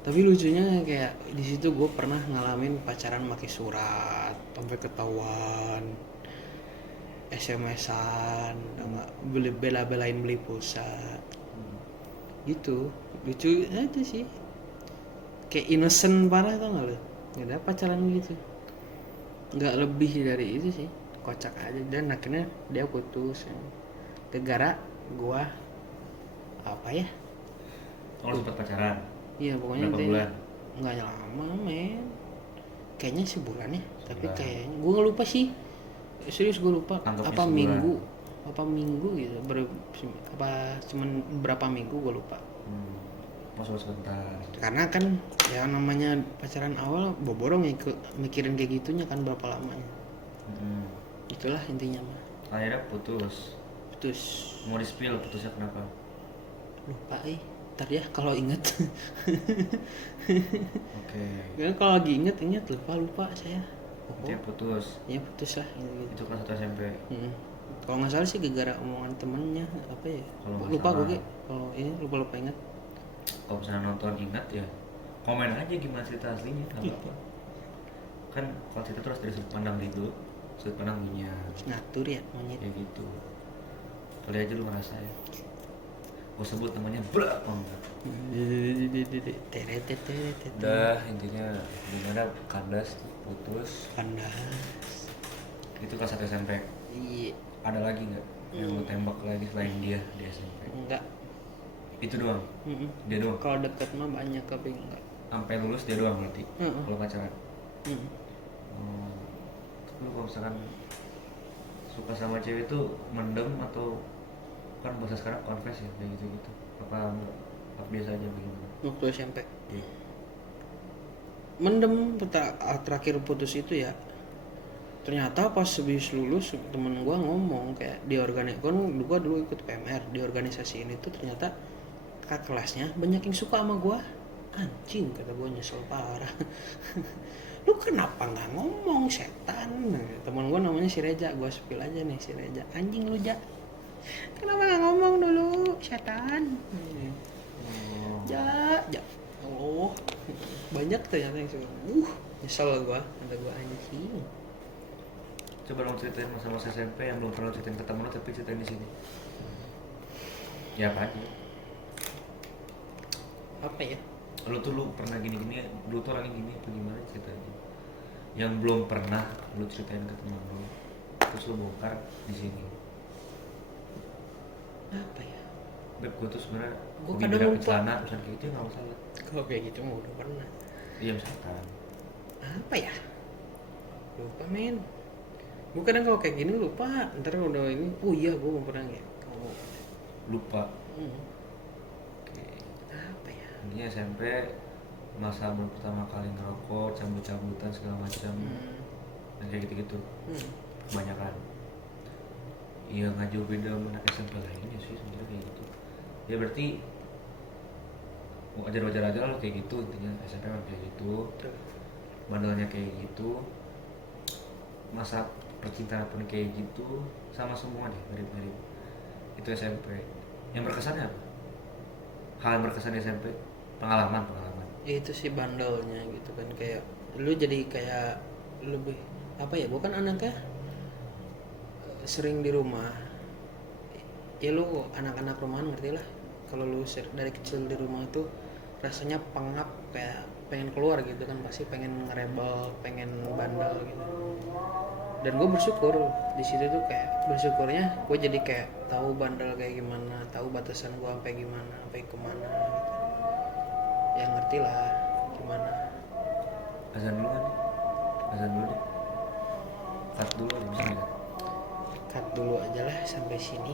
Tapi lucunya kayak di situ gue pernah ngalamin pacaran pakai surat sampai ketahuan, SMS-an, bela-belain beli pulsa gitu. Lucu aja sih, kayak innocent parah, tau gak lo? nggak ada pacaran gitu, nggak lebih dari itu sih, kocak aja. Dan akhirnya dia putus ya. Gara-gara gua apa ya, Oh, sempat pacaran iya pokoknya berapa intinya bulan? nggak lama men, kayaknya sebulan ya, tapi Sebulan. kayaknya gua nggak lupa sih, serius gua lupa Anggapnya apa sebulan. minggu gitu apa cuman berapa minggu gua lupa. Masuk sebentar. Karena kan ya namanya pacaran awal boborong ya mikirin kayak gitunya kan berapa lamanya. Itulah intinya mah. Akhirnya putus. Terus Mau di spill putusnya kenapa? lupa ntar ya kalau inget. Oke. Karena kalau lagi inget lupa saya. Dia putus. Ya putus lah gitu. Itu kelas 1 SMP. Kalau nggak salah sih gara-gara omongan temennya apa ya, Kalau nggak lupa salah. gue kalau ini lupa inget. Kalau misalnya nonton ingat ya komen aja gimana cerita aslinya, nggak apa-apa. Kan kalau cerita terus dari sudut pandang itu, sudut pandang dunia Ngatur ya monyet. kayak gitu. Kali aja lu ngerasa ya. Gue sebut namanya berapa enggak? Udah intinya gimana kandas putus. Kandas. Itu kelas 1 SMP. Iya. Ada lagi nggak yang lu tembak lagi selain dia di SMP? Enggak. Itu doang. Dia doang. Kalau deket mah banyak tapi enggak. Sampai lulus dia doang berarti. Kalau pacaran. Mm. Lu kalau misalkan suka sama cewek itu mendem atau kan bahasa sekarang confess ya kayak gitu apa biasa aja begini? Waktu SMP Iya. mendem terakhir putus itu ya, ternyata pas habis lulus temen gua ngomong kayak di gua dulu ikut PMR di organisasi ini tuh, ternyata kakak kelasnya banyak yang suka sama gua. Anjing, kata gua nyesel parah. Lu kenapa nggak ngomong setan? Temen gua namanya si Reja, gua spill aja nih si Reja. Anjing lu Ja, kenapa nggak ngomong dulu setan? Ja oh banyak ternyata yang suka. Nyesel gua, kata gua anjing. Coba dong ceritain masa-masa SMP yang belum pernah ceritain ke temen lo tapi ceritain di sini. Ya apa aja. Apa ya? Lu pernah gini-gini, lu tuh orangnya gini apa gimana ceritanya? Yang belum pernah lu ceritain ke temen lo, terus lu bongkar di sini. Apa ya? Beb, gue tuh sebenarnya Gua hobi kadang beda lupa. celana misalnya kayak gitu ya nggak masalah. Kalau kayak gitu mah udah pernah. Iya misalkan. Apa ya? Lupa men. Gue kadang kalau kayak gini lupa. Ntar udah ini, oh iya gue belum pernah ya. Oh. Lupa. Oke. Apa ya? Intinya SMP masa baru pertama kali ngerokok, cabut-cabutan segala macam, dan kayak gitu-gitu. Kebanyakan. Iya nggak jauh beda sama anak SMP lainnya sih sebenarnya kayak gitu. Ya berarti wajar-wajar aja lah kayak gitu, intinya SMP memang kayak gitu. Bandelnya kayak gitu. Masa percintaan pun kayak gitu, sama semua deh mirip-mirip. Itu SMP. Yang berkesannya apa? Hal yang berkesan di SMP, pengalaman. Ya, itu sih bandelnya gitu kan, kayak lu jadi kayak lebih apa ya? Bukan anaknya sering di rumah. Ya lu anak-anak rumahan ngerti lah. Kalau lu dari kecil di rumah tuh rasanya pengap, kayak pengen keluar gitu kan, pasti pengen ngerebel, pengen bandel gitu. Dan gue bersyukur di situ tuh, kayak bersyukurnya gue jadi kayak tahu bandel kayak gimana, tahu batasan gue sampai gimana, sampai kemana gitu. Ya ngerti lah gimana. Azan dulu kan? Azan dulu deh. Cut dulu bisa nggak? Cut dulu aja lah sampai sini.